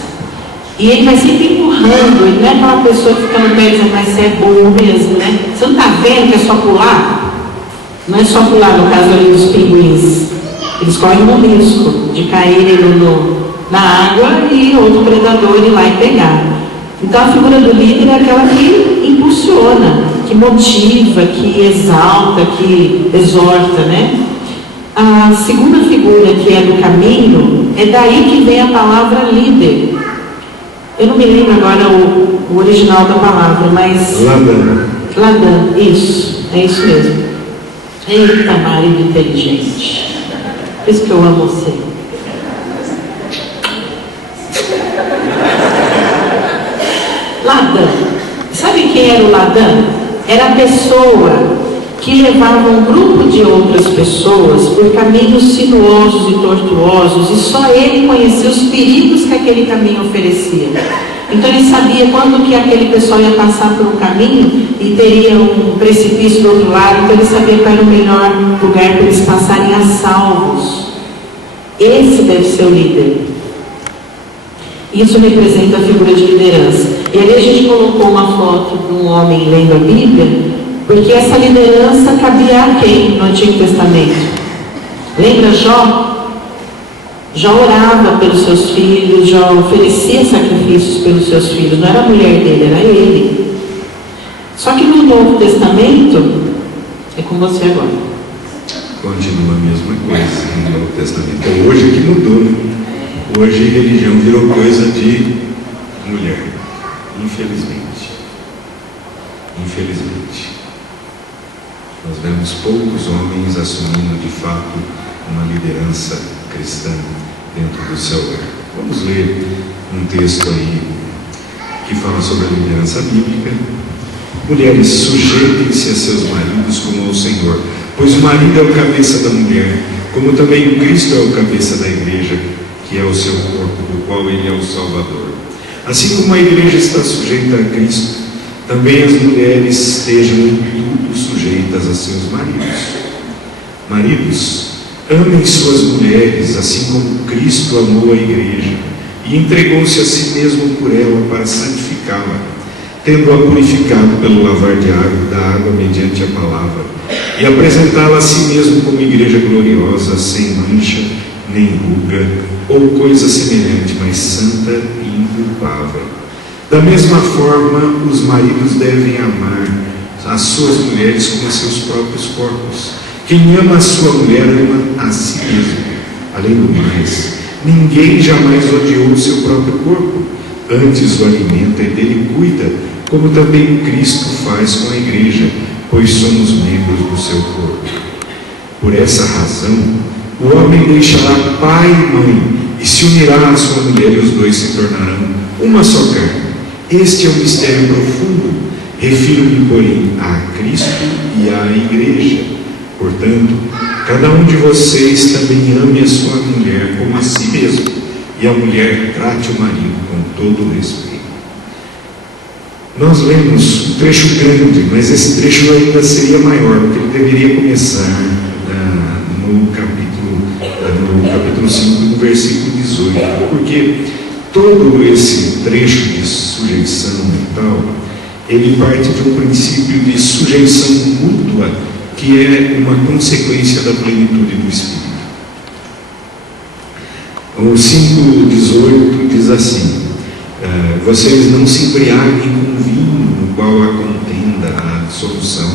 E ele vai sempre empurrando, ele não é aquela pessoa que fica no pé dizendo, mas você é bom mesmo, né? Você não está vendo que é só pular? Não é só pular, no caso ali dos pinguins. Eles correm o risco de caírem na água e outro predador ir lá e pegar. Então a figura do líder é aquela que impulsiona, que motiva, que exalta, que exorta, né? A segunda figura, que é do caminho, é daí que vem a palavra líder. Eu não me lembro agora o original da palavra, mas... Ladan, isso, é isso mesmo. Eita, marido inteligente. Por isso que eu amo você. Ladan. Sabe quem era o Ladan? Era a pessoa que levava um grupo de outras pessoas por caminhos sinuosos e tortuosos, e só ele conhecia os perigos que aquele caminho oferecia. Então ele sabia quando que aquele pessoal ia passar por um caminho e teria um precipício do outro lado, então ele sabia qual era o melhor lugar para eles passarem a salvos. Esse deve ser o líder. Isso representa a figura de liderança. E ali a gente colocou uma foto de um homem lendo a Bíblia, porque essa liderança cabia a quem no Antigo Testamento? Lembra Jó? Jó orava pelos seus filhos, Jó oferecia sacrifícios pelos seus filhos, não era a mulher dele, era ele. Só que no Novo Testamento, é com você agora. Continua a mesma coisa no Novo Testamento. Hoje que mudou, né? Hoje religião virou coisa de mulher, infelizmente. Infelizmente. Nós vemos poucos homens assumindo de fato uma liderança cristã dentro do seu lar. Vamos ler um texto aí que fala sobre a liderança bíblica. Mulheres, sujeitem-se a seus maridos como ao Senhor, pois o marido é o cabeça da mulher, como também o Cristo é o cabeça da igreja, que é o seu corpo, do qual ele é o Salvador. Assim como a igreja está sujeita a Cristo, também as mulheres estejam em tudo sujeitas sujeitas a seus maridos. Maridos, amem suas mulheres, assim como Cristo amou a igreja e entregou-se a si mesmo por ela para santificá-la, tendo-a purificado pelo lavar da água mediante a palavra, e apresentá-la a si mesmo como igreja gloriosa, sem mancha, nem ruga, ou coisa semelhante, mas santa e inculpável. Da mesma forma, os maridos devem amar as suas mulheres como a seus próprios corpos. Quem ama a sua mulher ama a si mesmo. Além do mais, ninguém jamais odiou o seu próprio corpo, antes o alimenta e dele cuida, como também Cristo faz com a igreja, pois somos membros do seu corpo. Por essa razão, o homem deixará pai e mãe e se unirá à sua mulher, e os dois se tornarão uma só carne. Este é um mistério profundo. Refiro-me, porém, a Cristo e à igreja. Portanto, cada um de vocês também ame a sua mulher como a si mesmo, e a mulher trate o marido com todo o respeito. Nós lemos um trecho grande, mas esse trecho ainda seria maior, porque ele deveria começar no capítulo 5, no versículo 18, porque todo esse trecho de sujeição e tal, ele parte de um princípio de sujeição mútua, que é uma consequência da plenitude do Espírito. O 5,18 diz assim: vocês não se embriaguem com vinho, no qual há contenda, a dissolução,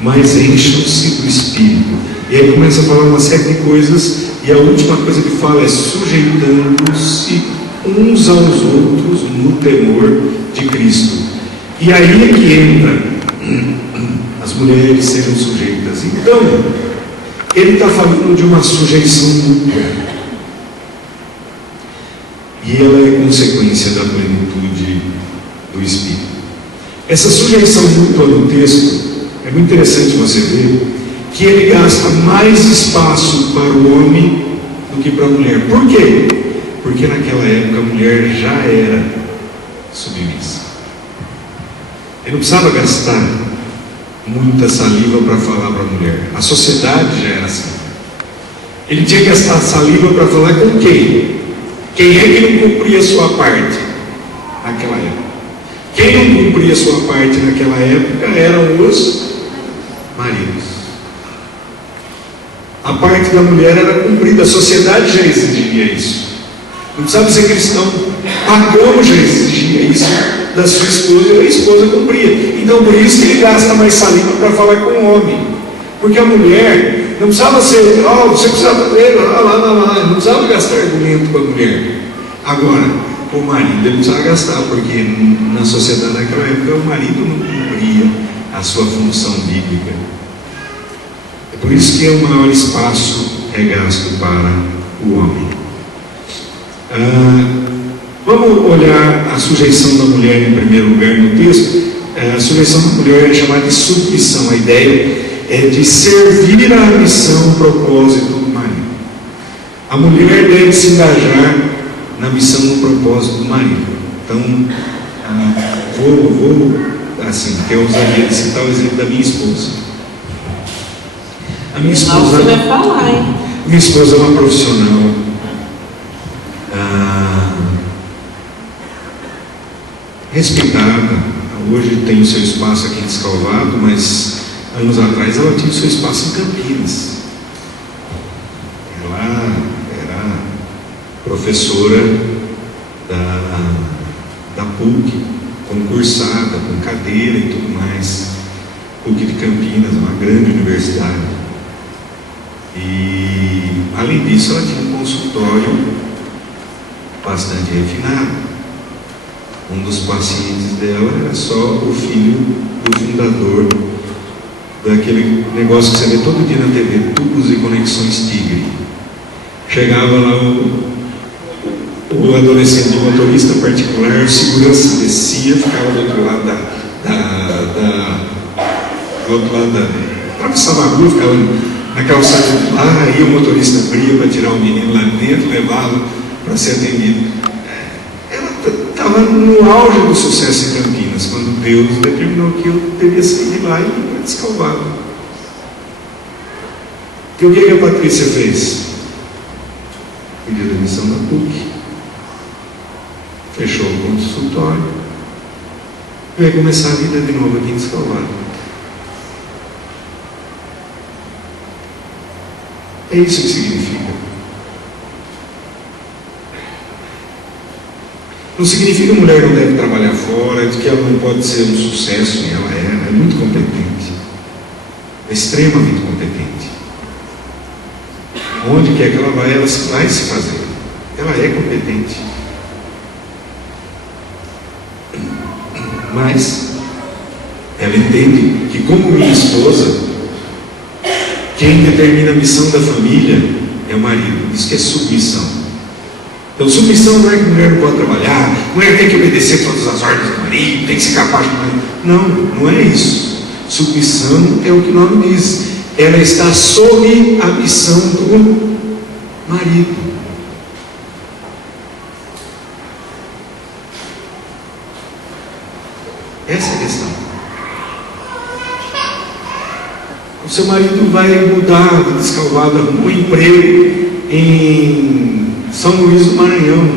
mas encham-se do Espírito. E aí começa a falar uma série de coisas, e a última coisa que fala é sujeitando-se uns aos outros no temor de Cristo. E aí é que entra as mulheres serem sujeitas. Então, ele está falando de uma sujeição mútua, e ela é consequência da plenitude do Espírito. Essa sujeição mútua no texto, é muito interessante você ver que ele gasta mais espaço para o homem do que para a mulher. Por quê? Porque naquela época a mulher já era submissa. Ele não precisava gastar muita saliva para falar para a mulher. A sociedade já era assim. Ele tinha que gastar saliva para falar com quem? Quem é que não cumpria a sua parte naquela época? Quem não cumpria a sua parte naquela época eram os maridos. A parte da mulher era cumprida, a sociedade já exigia isso. Não precisava ser cristão, pagão já exigia isso da sua esposa, e a esposa cumpria. Então por isso que ele gasta mais saliva para falar com o homem, porque a mulher não precisava ser, você precisava ver, não precisava gastar argumento com a mulher. Agora, o marido ele precisava gastar, porque na sociedade naquela época o marido não cumpria a sua função bíblica. É por isso que o maior espaço é gasto para o homem. Vamos olhar a sujeição da mulher em primeiro lugar no texto. A sujeição da mulher é chamada de submissão. A ideia é de servir à missão, propósito do marido. A mulher deve se engajar na missão, no propósito do marido. Então, eu usaria de citar o exemplo da minha esposa. A minha esposa, você vai falar, hein? Minha esposa é uma profissional respeitada. Hoje tem o seu espaço aqui em Descalvado, mas anos atrás ela tinha o seu espaço em Campinas. Ela era professora da PUC, concursada, com cadeira e tudo mais. PUC de Campinas, uma grande universidade. E além disso ela tinha um consultório bastante refinado. Um dos pacientes dela era só o filho do fundador daquele negócio que você vê todo dia na TV, Tubos e Conexões Tigre. Chegava lá o adolescente de motorista particular, o segurança descia, ficava do outro lado atravessava a rua, ficava na calçada lá, aí o motorista abria para tirar o menino lá dentro, levava para ser atendido. Estava no auge do sucesso em Campinas, quando Deus determinou que eu teria saído de lá e ia Descalvado. E o que a Patrícia fez? Pediu demissão da PUC, fechou o consultório e vai começar a vida de novo aqui em Salvador. É isso que significa. Não significa que a mulher não deve trabalhar fora, que ela não pode ser um sucesso, e ela é muito competente, é extremamente competente. Onde quer que ela vai se fazer. Ela é competente. Mas ela entende que, como minha esposa, quem determina a missão da família é o marido. Isso que é submissão. Então, submissão não é que a mulher não pode trabalhar, a mulher tem que obedecer todas as ordens do marido, tem que ser capaz do marido. Não, não é isso. Submissão é o que o nome diz. Ela está sob a missão do marido. Essa é a questão. O seu marido vai mudar de Descalvado, arrumou um emprego em São Luís do Maranhão.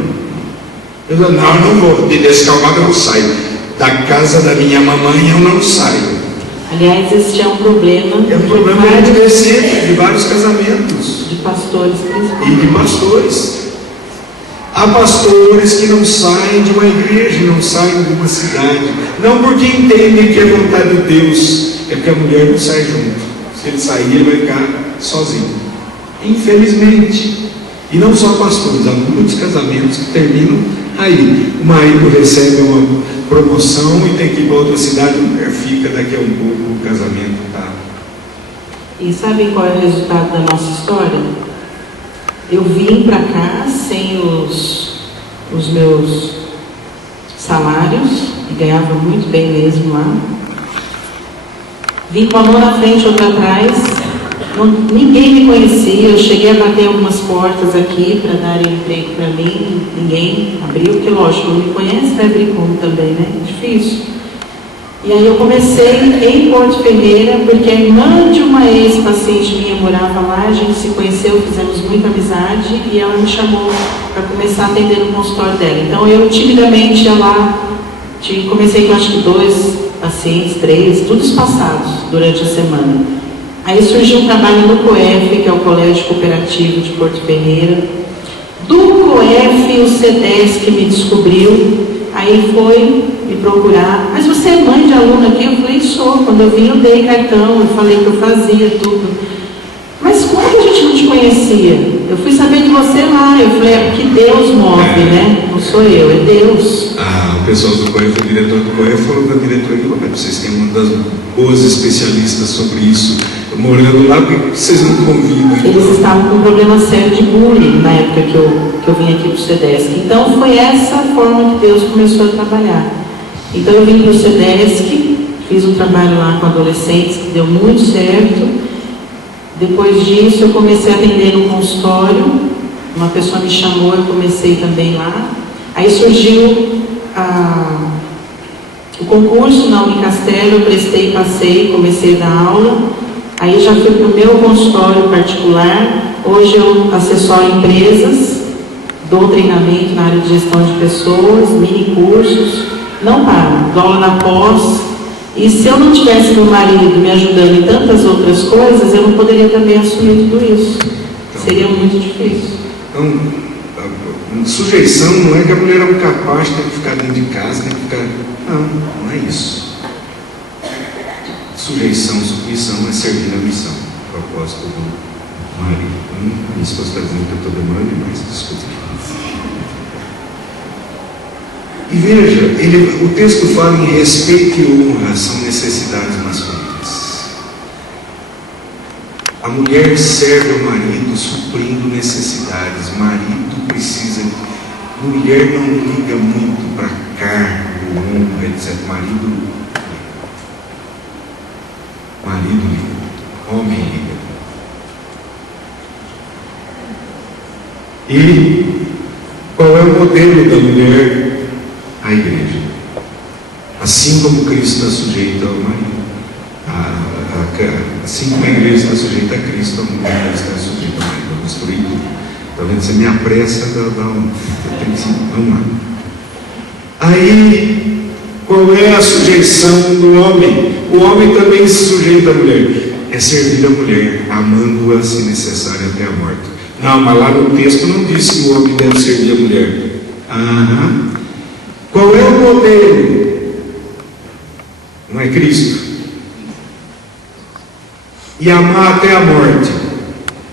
Eu digo, não, eu não vou, de Descalvado eu não saio. Da casa da minha mamãe eu não saio. Aliás, esse é um problema. É um problema muito recente, de vários casamentos. De pastores, principalmente. E de pastores. Há pastores que não saem de uma igreja, não saem de uma cidade, não porque entendem que é vontade de Deus, é porque a mulher não sai junto. Se ele sair, ele vai ficar sozinho. Infelizmente. E não só pastores, há muitos casamentos que terminam aí. O marido recebe uma promoção e tem que ir para outra cidade, a mulher fica, daqui a um pouco o casamento está. E sabem qual é o resultado da nossa história? Eu vim para cá sem os meus salários, e ganhava muito bem mesmo lá. Vim com a mão na frente, outra atrás. Ninguém me conhecia. Eu cheguei a bater algumas portas aqui para darem emprego para mim. Ninguém abriu, porque lógico, não me conhece, vai abrir como também, né? Difícil. E aí eu comecei em Porto Ferreira, porque a irmã de uma ex-paciente minha morava lá, a gente se conheceu, fizemos muita amizade, e ela me chamou para começar a atender no consultório dela. Então eu timidamente ia lá, comecei com acho que 2 pacientes, 3, todos passados durante a semana. Aí surgiu um trabalho no COEF, que é o Colégio Cooperativo de Porto Ferreira. Do COEF, o CEDESC me descobriu, aí foi me procurar. Mas você é mãe de aluno aqui? Eu falei, sou. Quando eu vim, eu dei cartão, eu falei que eu fazia tudo. Mas como que a gente não te conhecia? Eu fui saber de você lá. Eu falei, é porque Deus move, né? Não sou eu, é Deus. O pessoal do COEF, o diretor do COEF, falou da diretoria: vocês têm uma das boas especialistas sobre isso, morando lá, porque vocês não convidam. Eles estavam com um problema sério de bullying na época que eu vim aqui para o CEDESC. Então foi essa forma que Deus começou a trabalhar. Então eu vim para o CEDESC, fiz um trabalho lá com adolescentes que deu muito certo. Depois disso eu comecei a atender no consultório, uma pessoa me chamou, eu comecei também lá. Aí surgiu o concurso na Unicastelo, eu prestei, passei, comecei a dar aula. Aí já fui para o meu consultório particular. Hoje eu assessoro empresas, dou treinamento na área de gestão de pessoas, mini cursos, não paro, dou aula na pós. E se eu não tivesse meu marido me ajudando em tantas outras coisas, eu não poderia também assumir tudo isso. Seria muito difícil. Então, sujeição não é que a mulher é incapaz, tem que ficar dentro de casa, tem que ficar. Não é isso. Sujeição, submissão é servir a missão, propósito do marido. Minha esposa está dizendo que eu estou demorando demais, desculpa. E veja, o texto fala em respeito e honra, são necessidades masculinas. A mulher serve ao marido suprindo necessidades. Marido precisa. Mulher não liga muito para cargo, honra, etc. Marido liga. Homem liga. E qual é o modelo da mulher? A igreja. Assim como Cristo está sujeito ao marido, Assim como a igreja está sujeita a Cristo, a mulher deve estar sujeita a marido. Vamos destruir tudo. Está vendo? Você me apressa, vamos lá. Aí, qual é a sujeição do homem? O homem também se sujeita à mulher. É servir a mulher, amando-a se necessário até a morte. Não, mas lá no texto não diz que o homem deve servir a mulher. Qual é o modelo? Não é Cristo? E amar até a morte.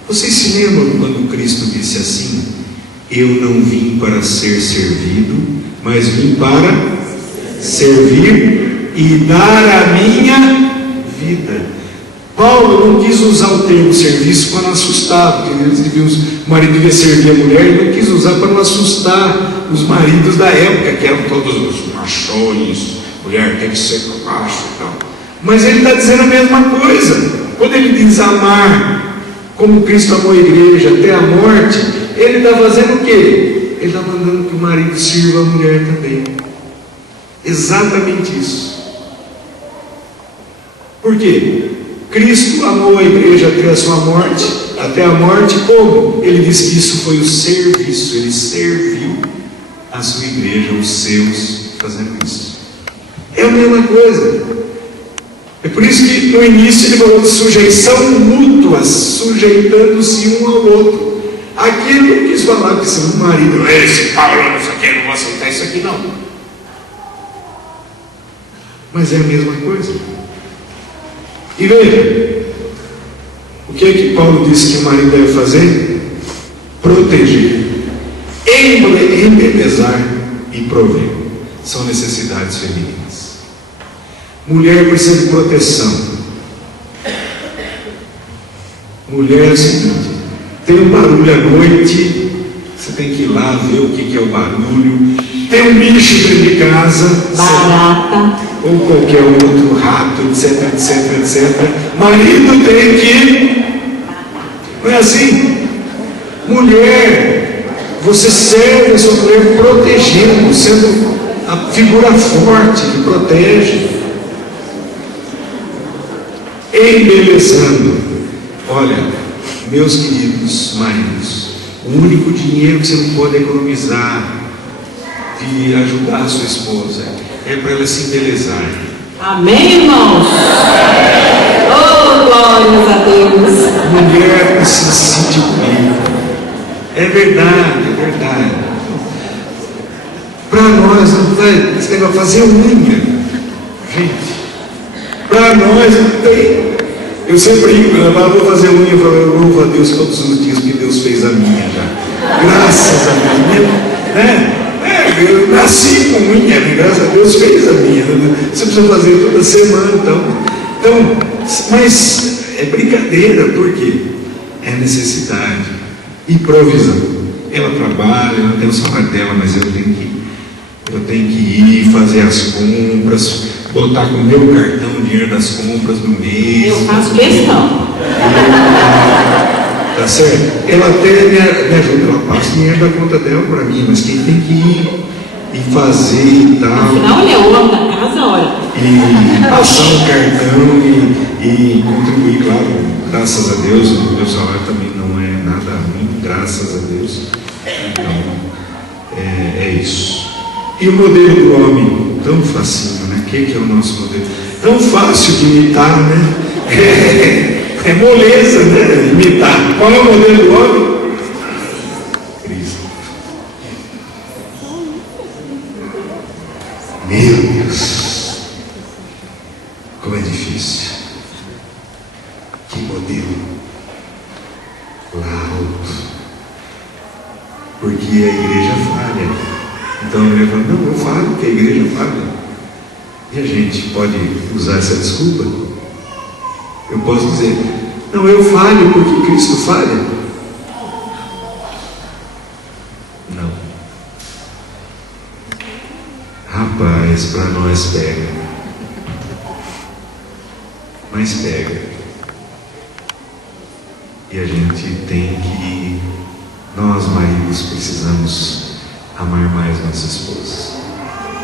Vocês se lembram quando Cristo disse assim: eu não vim para ser servido, mas vim para servir e dar a minha vida. Paulo não quis usar o termo serviço para não assustar, porque o marido devia servir a mulher, ele não quis usar para não assustar os maridos da época, que eram todos os machões, mulher tem que ser macho e tal. Mas ele está dizendo a mesma coisa. Quando ele diz amar como Cristo amou a igreja até a morte, ele está fazendo o quê? Ele está mandando que o marido sirva a mulher também. Exatamente isso. Por quê? Cristo amou a igreja até a sua morte, até a morte, como? Ele diz que isso foi o serviço, ele serviu a sua igreja, os seus, fazendo isso. É a mesma coisa. É por isso que no início ele falou de sujeição mútua, sujeitando-se um ao outro. Aqui ele não quis falar que se um marido, esse Paulo, não sei o que, eu não vou aceitar isso aqui não. Mas é a mesma coisa. E veja, o que é que Paulo disse que o marido deve fazer? Proteger, embelezar e prover. São necessidades femininas. Mulher precisa de proteção. Mulher é o seguinte: tem um barulho à noite, você tem que ir lá ver o que é o barulho. Tem um bicho dentro de casa, Barata. Ou qualquer outro, rato, etc, etc, etc. Marido tem que... Não é assim? Mulher, você serve a sua mulher protegendo, sendo a figura forte que protege. Embelezando. Olha, meus queridos maridos, o único dinheiro que você não pode economizar de ajudar a sua esposa é para ela se embelezar. Amém, irmãos? Oh, glórias a Deus. Mulher precisa se sentir bem. É verdade, é verdade. Para nós, não vai, esse negócio fazer unha. Gente, para nós não tem. Eu sempre brinco, eu vou fazer unha, eu louvo a Deus todos os dias, porque Deus fez a minha já. Graças a Deus, né? Eu nasci com unha, graças a Deus fez a minha. Você precisa fazer toda semana, então, mas é brincadeira, porque é necessidade e provisão. Ela trabalha, ela tem o salário dela, mas eu tenho que ir fazer as compras, botar com o meu cartão o dinheiro das compras do mês. Eu faço questão. Tá certo? Ela até me ajuda, ela passa o dinheiro da conta dela para mim, mas quem tem que ir e fazer e tal. Afinal, ele é o homem da casa, olha. E passar um cartão e contribuir, claro, graças a Deus, o meu salário também não é nada ruim, graças a Deus. Então, é isso. E o modelo do homem, tão facinho, né? O que é o nosso modelo? Tão fácil de imitar, né? É moleza, né? Imitar. Qual é o modelo do homem? Cristo. Meu Deus, como é difícil. Que modelo lá alto. Porque a igreja falha. Então ele fala, não, eu falo porque a igreja falha. E a gente pode usar essa desculpa? Eu posso dizer, não, eu falho porque Cristo falha. Não. Rapaz, para nós pega. Mas pega. E a gente tem que, nós maridos precisamos amar mais nossas esposas.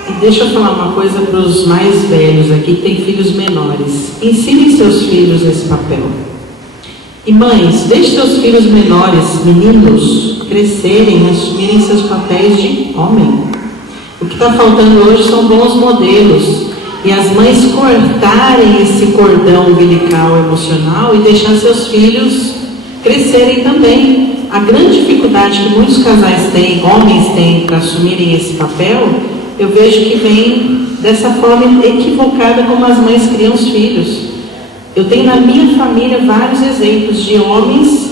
E deixa eu falar uma coisa para os mais velhos aqui que têm filhos menores. Ensinem seus filhos esse papel. E mães, deixe seus filhos menores, meninos, crescerem, assumirem seus papéis de homem. O que está faltando hoje são bons modelos. E as mães cortarem esse cordão umbilical emocional e deixar seus filhos crescerem também. A grande dificuldade que muitos casais têm, homens têm, para assumirem esse papel, eu vejo que vem dessa forma equivocada como as mães criam os filhos. Eu tenho na minha família vários exemplos de homens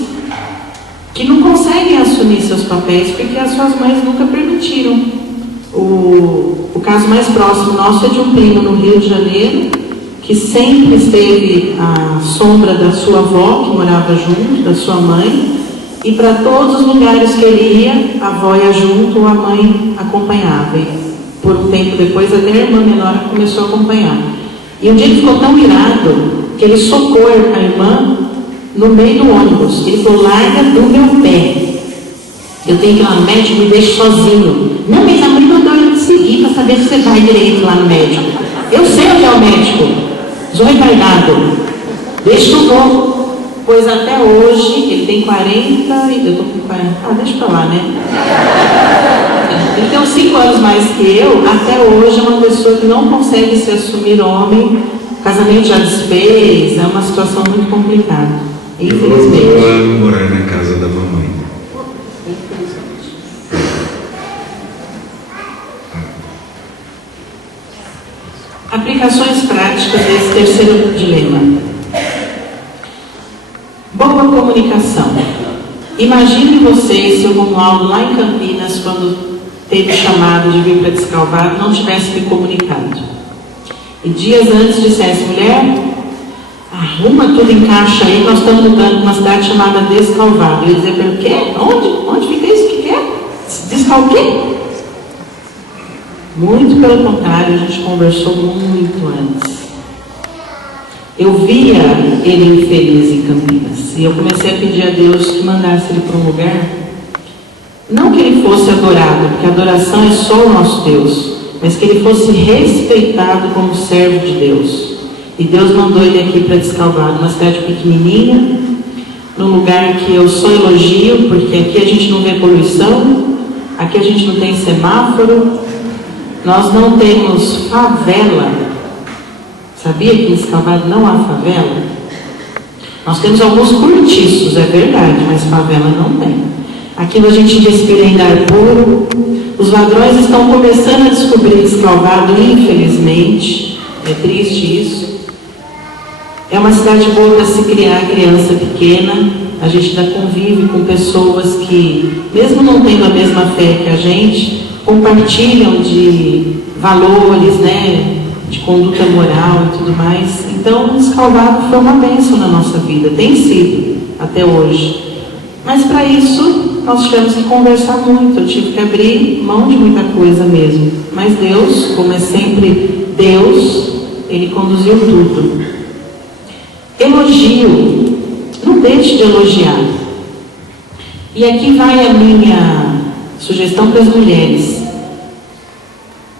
que não conseguem assumir seus papéis porque as suas mães nunca permitiram. O caso mais próximo nosso é de um primo no Rio de Janeiro, que sempre esteve à sombra da sua avó, que morava junto, da sua mãe, e para todos os lugares que ele ia, a avó ia junto ou a mãe acompanhava. E por um tempo depois, até a irmã menor começou a acompanhar. E um dia ele ficou tão irado que ele socou a irmã no meio do ônibus. Ele falou: larga do meu pé. Eu tenho que ir lá no médico, me deixe sozinho. Não, mas a mãe mandou eu te seguir para saber se você vai direito lá no médico. Eu sei onde é o médico. Sou retardado. Deixa que eu vou. Pois até hoje, ele tem 40, eu estou com 40. Deixa pra lá, né? Ele tem uns 5 anos mais que eu. Até hoje é uma pessoa que não consegue se assumir homem. O casamento já desfez. É uma situação muito complicada. Infelizmente. Eu vou lá morar na casa da mamãe. Aplicações práticas desse terceiro dilema. Boa comunicação. Imagine você e seu Romualdo lá em Campinas, quando teve chamado de vir para Descalvado, não tivesse me comunicado. E dias antes dissesse: mulher, arruma tudo em caixa aí, nós estamos mudando para uma cidade chamada Descalvado. E ele dizia: pelo quê? Onde fica isso? O que é? Descalquê? Muito pelo contrário, a gente conversou muito antes. Eu via ele infeliz em Campinas. E eu comecei a pedir a Deus que mandasse ele para um lugar. Não que ele fosse adorado, porque a adoração é só o nosso Deus. Mas que ele fosse respeitado como servo de Deus. E Deus mandou ele aqui para Descalvado, uma cidade pequenininha, num lugar que eu só elogio, porque aqui a gente não vê poluição, aqui a gente não tem semáforo, nós não temos favela. Sabia que em Descalvado não há favela? Nós temos alguns cortiços, é verdade, mas favela não tem. Aquilo a gente respira em ar puro. Os ladrões estão começando a descobrir Descalvado, infelizmente. É triste isso. É uma cidade boa para se criar criança pequena. A gente ainda convive com pessoas que, mesmo não tendo a mesma fé que a gente, compartilham de valores, né, de conduta moral e tudo mais. Então, Descalvado foi uma bênção na nossa vida, tem sido até hoje. Mas para isso, nós tivemos que conversar muito, eu tive que abrir mão de muita coisa mesmo. Mas Deus, como é sempre Deus, Ele conduziu tudo. Elogio, não deixe de elogiar. E aqui vai a minha sugestão para as mulheres.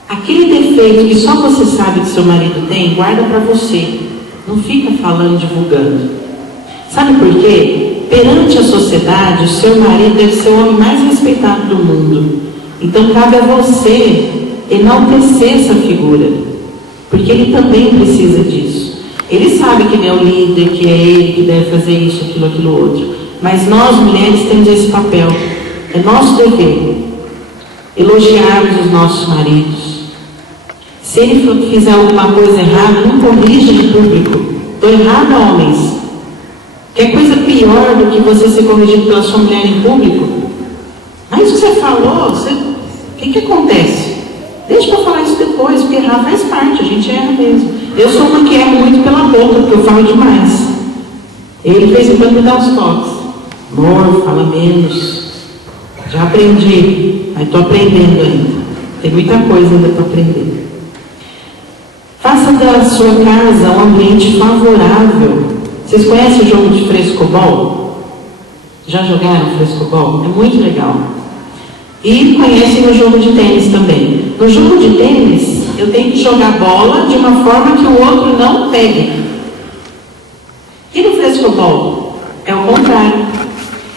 Aquele defeito que só você sabe que seu marido tem, guarda para você. Não fica falando, divulgando. Sabe por quê? Perante a sociedade, o seu marido deve ser o homem mais respeitado do mundo. Então cabe a você enaltecer essa figura. Porque ele também precisa disso. Ele sabe que ele é o líder, que é ele que deve fazer isso, aquilo, outro. Mas nós, mulheres, temos esse papel. É nosso dever elogiarmos os nossos maridos. Se ele fizer alguma coisa errada, não corrija em público. Estou errada, homens. Quer coisa pior do que você ser corrigido pela sua mulher em público? Mas você falou, o que acontece? Deixa eu falar isso depois, porque errar faz parte, a gente erra mesmo. Eu sou uma que erra muito pela boca, porque eu falo demais. Ele, de vez em quando, me dá uns toques. Amor, fala menos. Já aprendi, aí estou aprendendo ainda. Tem muita coisa ainda para aprender. Faça da sua casa um ambiente favorável. Vocês conhecem o jogo de frescobol? Já jogaram frescobol? É muito legal. E conhecem o jogo de tênis também. no jogo de tênis, eu tenho que jogar bola de uma forma que o outro não pegue. E no frescobol? É o contrário.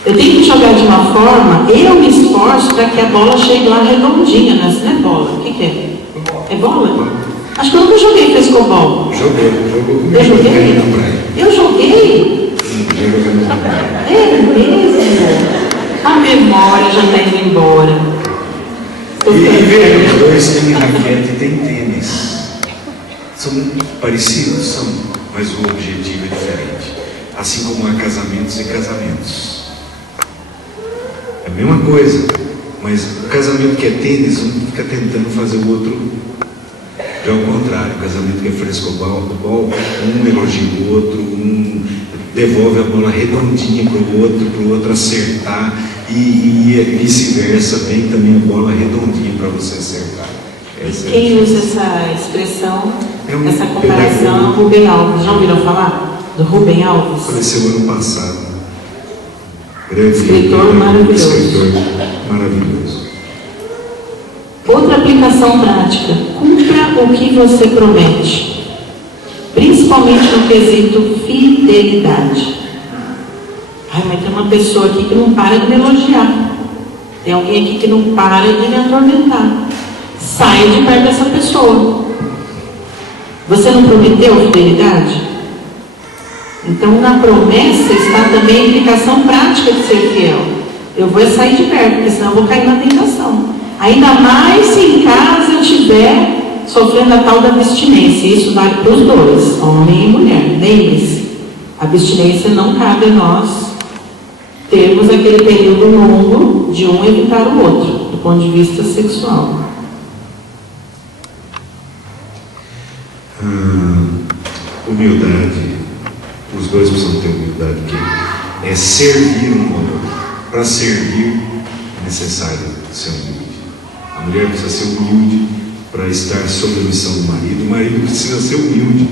Eu tenho que jogar de uma forma, eu me esforço para que a bola chegue lá redondinha, não é bola. O que é? É bola? Acho que eu nunca joguei frescobol. Jogou Eu joguei? na praia. Eu joguei? É mesmo? A memória já está indo embora. E veja, os dois têm raquete e tem tênis. São parecidos, são, mas o objetivo é diferente. Assim como há casamentos e casamentos. É a mesma coisa, mas o casamento que é tênis, um fica tentando fazer o outro. Já ao contrário, o casamento que é frescobol, um elogia o outro, um devolve a bola redondinha para o outro acertar, e vice-versa, vem também a bola redondinha para você acertar. Quem usa essa expressão, essa comparação, pedagogo. Rubem Alves. Já ouviram falar do Rubem Alves? Apareceu ano passado. Grande Escritor maravilhoso. Escritor maravilhoso. Outra aplicação prática: cumpra o que você promete, principalmente no quesito fidelidade. Ai, mas tem uma pessoa aqui que não para de me elogiar, tem alguém aqui que não para de me atormentar. Saia de perto dessa pessoa. Você não prometeu fidelidade? Então, na promessa está também a implicação prática de ser fiel. Eu vou sair de perto, porque senão eu vou cair na tentação. Ainda mais se em casa eu estiver sofrendo a tal da abstinência. Isso vale para os dois, homem e mulher. Lembre-se, a abstinência não cabe a nós termos aquele período longo de um evitar o outro, do ponto de vista sexual. Humildade, os dois precisam ter humildade, que é servir um ao outro. Para servir é necessário ser humilde. A mulher precisa ser humilde para estar sob a missão do marido. O marido precisa ser humilde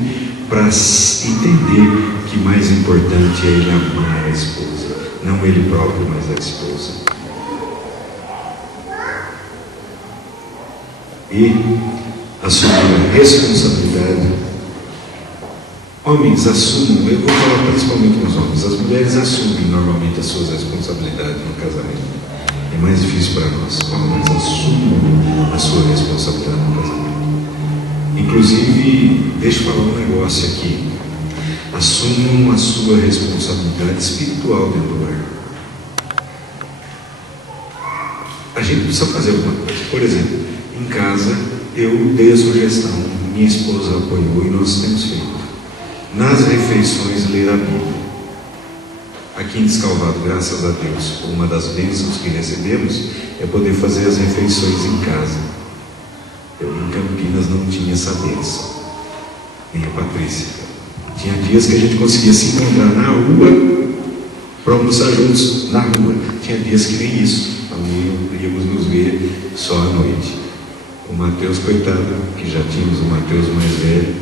para entender que mais importante é ele amar a esposa, não ele próprio, mas a esposa. E assumir a responsabilidade. Homens assumam, eu vou falar principalmente com os homens, as mulheres assumem normalmente as suas responsabilidades no casamento. É mais difícil para nós. Homens assumam a sua responsabilidade no casamento. Inclusive, deixa eu falar um negócio aqui. Assumam a sua responsabilidade espiritual dentro do lar. A gente precisa fazer alguma coisa. Por exemplo, em casa, eu dei a sugestão, minha esposa apoiou e nós temos feito. Nas refeições, ler a Bíblia. Aqui em Descalvado, graças a Deus, uma das bênçãos que recebemos é poder fazer as refeições em casa. Eu em Campinas não tinha essa bênção, nem a Patrícia. Tinha dias que a gente conseguia se encontrar na rua para almoçar juntos na rua. Tinha dias que nem isso, íamos nos ver só à noite. O Mateus, coitado, que já tínhamos o Mateus mais velho,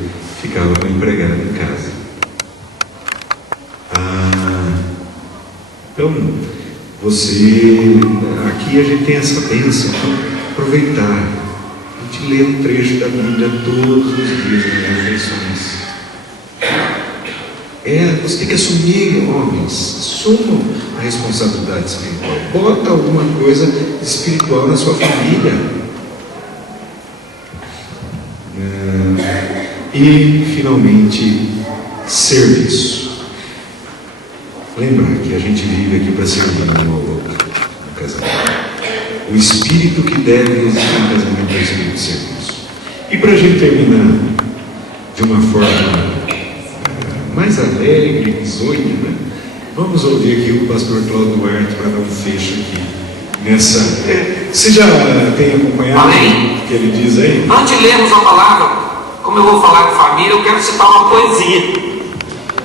ficava com a empregada em casa. Então, aqui a gente tem essa bênção, então aproveitar. A gente lê um trecho da Bíblia todos os dias nas refeições. Você tem que assumir, homens, assumam a responsabilidade espiritual. Bota alguma coisa espiritual na sua família. E, finalmente, serviço. Lembrar que a gente vive aqui para servir um ao outro no casamento. O espírito que deve existir no casamento é o espírito de serviço. E para a gente terminar de uma forma mais alegre, risonha, né? Vamos ouvir aqui o pastor Cláudio Duarte para dar um fecho aqui nessa. Você já tem acompanhado o que ele diz aí? Antes de lermos a palavra, como eu vou falar de família, eu quero citar uma poesia.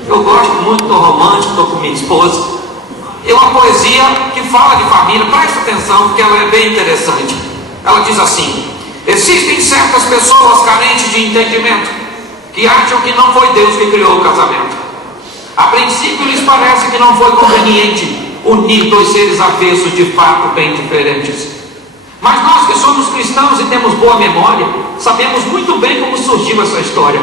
Eu gosto muito do romântico, estou com minha esposa. É uma poesia que fala de família, presta atenção, porque ela é bem interessante. Ela diz assim: existem certas pessoas carentes de entendimento, que acham que não foi Deus que criou o casamento. A princípio lhes parece que não foi conveniente unir dois seres avessos de fato bem diferentes. Mas nós que somos cristãos e temos boa memória, sabemos muito bem como surgiu essa história.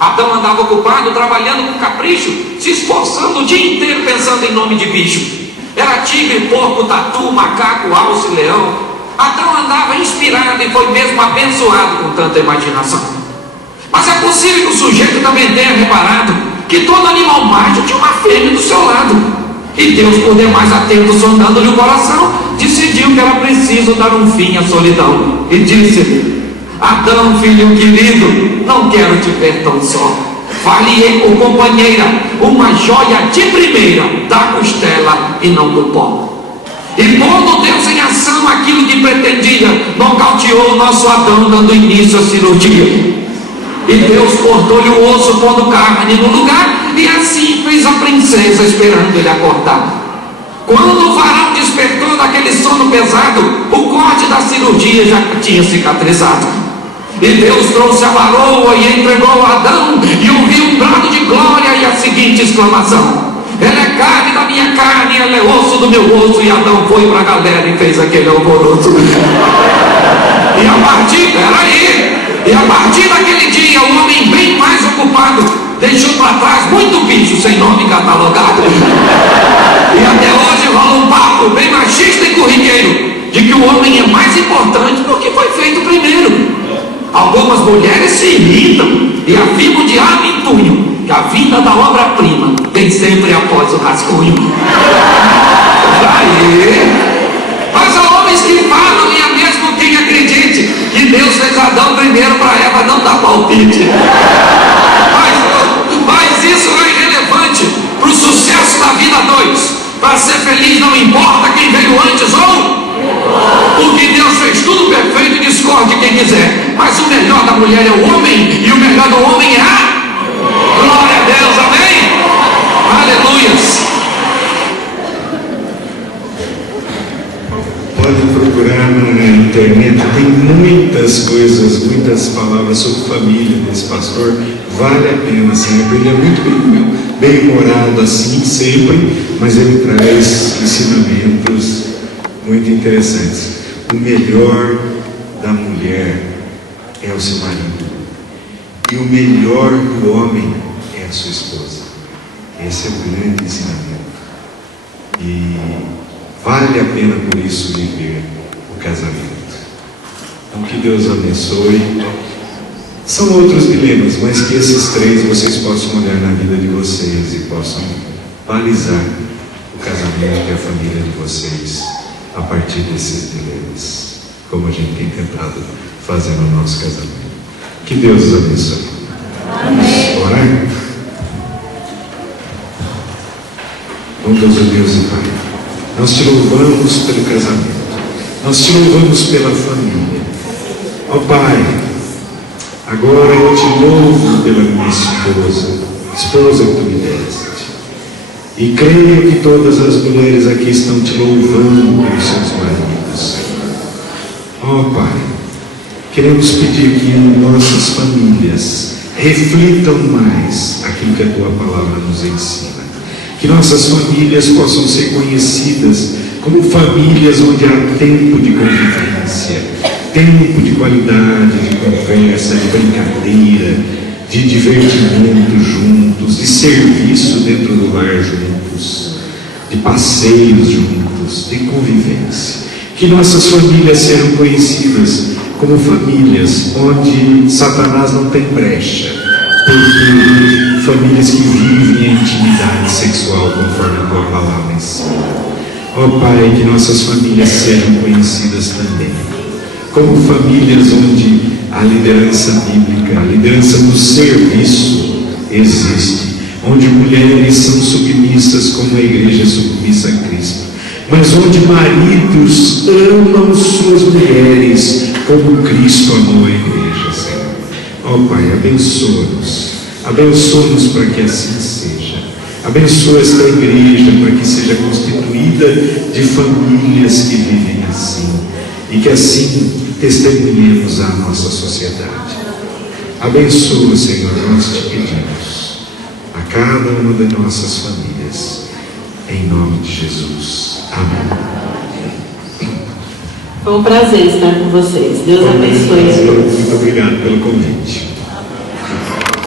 Adão andava ocupado, trabalhando com capricho, se esforçando o dia inteiro pensando em nome de bicho. Era tigre, porco, tatu, macaco, alce, leão. Adão andava inspirado e foi mesmo abençoado com tanta imaginação. Mas é possível que o sujeito também tenha reparado que todo animal macho tinha uma fêmea do seu lado. E Deus, por demais atento, sondando-lhe o coração, decidiu que era preciso dar um fim à solidão. E disse-lhe: Adão, filho querido, não quero te ver tão só. Fale-ei por companheira, uma joia de primeira, da costela e não do pó. E pondo Deus em ação aquilo que pretendia, nocauteou o nosso Adão, dando início à cirurgia. E Deus cortou-lhe o osso, pondo carne no lugar, e assim fez a princesa, esperando ele acordar. Quando o varão despertou daquele sono pesado, o corte da cirurgia já tinha cicatrizado. E Deus trouxe a varoa e entregou a Adão, e ouviu um brado de glória e a seguinte exclamação: ela é carne da minha carne, ela é osso do meu osso. E Adão foi para a galera e fez aquele alvoroço. E a partir daquele dia, o homem bem mais ocupado deixou para trás muito bicho sem nome catalogado. E até hoje rola um papo bem machista e corriqueiro de que o homem é mais importante porque foi feito primeiro. Algumas mulheres se irritam e afirmam de arma em punho que a vinda da obra-prima vem sempre após o rascunho. Mas há homens que falam, e há mesmo quem acredite que Deus fez Adão primeiro para Eva não dar palpite. Mas isso é irrelevante para o sucesso da vida 2. Para ser feliz não importa quem veio antes ou... Porque Deus fez tudo perfeito e discorde quem quiser. Mas o melhor da mulher é o homem, e o melhor do homem é a... Glória a Deus, amém? Aleluias. Pode procurar na internet, tem muitas coisas, muitas palavras sobre família desse pastor. Vale a pena, assim, ele é muito bem-humorado assim, sempre, mas ele traz ensinamentos muito interessantes. O melhor da mulher é o seu marido, e o melhor do homem é a sua esposa. Esse é o grande ensinamento, e vale a pena por isso viver o casamento. Então que Deus abençoe. São outros dilemas, mas que esses 3 vocês possam olhar na vida de vocês e possam balizar o casamento e a família de vocês a partir desses dilemas, como a gente tem tentado fazer no nosso casamento. Que Deus os abençoe. Vamos orar? Bom Deus, Deus e Pai, nós te louvamos pelo casamento, nós te louvamos pela família. Ó Pai, agora eu te louvo pela minha esposa que tu me deste. E creio que todas as mulheres aqui estão te louvando pelos seus maridos. Ó Pai, queremos pedir que nossas famílias reflitam mais aquilo que a tua palavra nos ensina. Que nossas famílias possam ser conhecidas como famílias onde há tempo de convivência, tempo de qualidade, de conversa, de brincadeira, de divertimento juntos, de serviço dentro do lar juntos, de passeios juntos, de convivência. Que nossas famílias sejam conhecidas como famílias onde Satanás não tem brecha, porque famílias que vivem a intimidade sexual conforme a tua palavra ensina. Ó Pai, que nossas famílias sejam conhecidas também como famílias onde a liderança bíblica, a liderança do serviço existe, onde mulheres são submissas como a igreja é submissa a Cristo, mas onde maridos amam suas mulheres como Cristo amou a igreja, Senhor. Ó Pai, abençoa-nos para que assim seja. Abençoa esta igreja para que seja constituída de famílias que vivem assim, e que assim testemunhemos a nossa sociedade. Abençoa, Senhor, nós te pedimos, a cada uma das nossas famílias, em nome de Jesus. Amém. Foi um prazer estar com vocês. Deus abençoe. Muito obrigado pelo convite.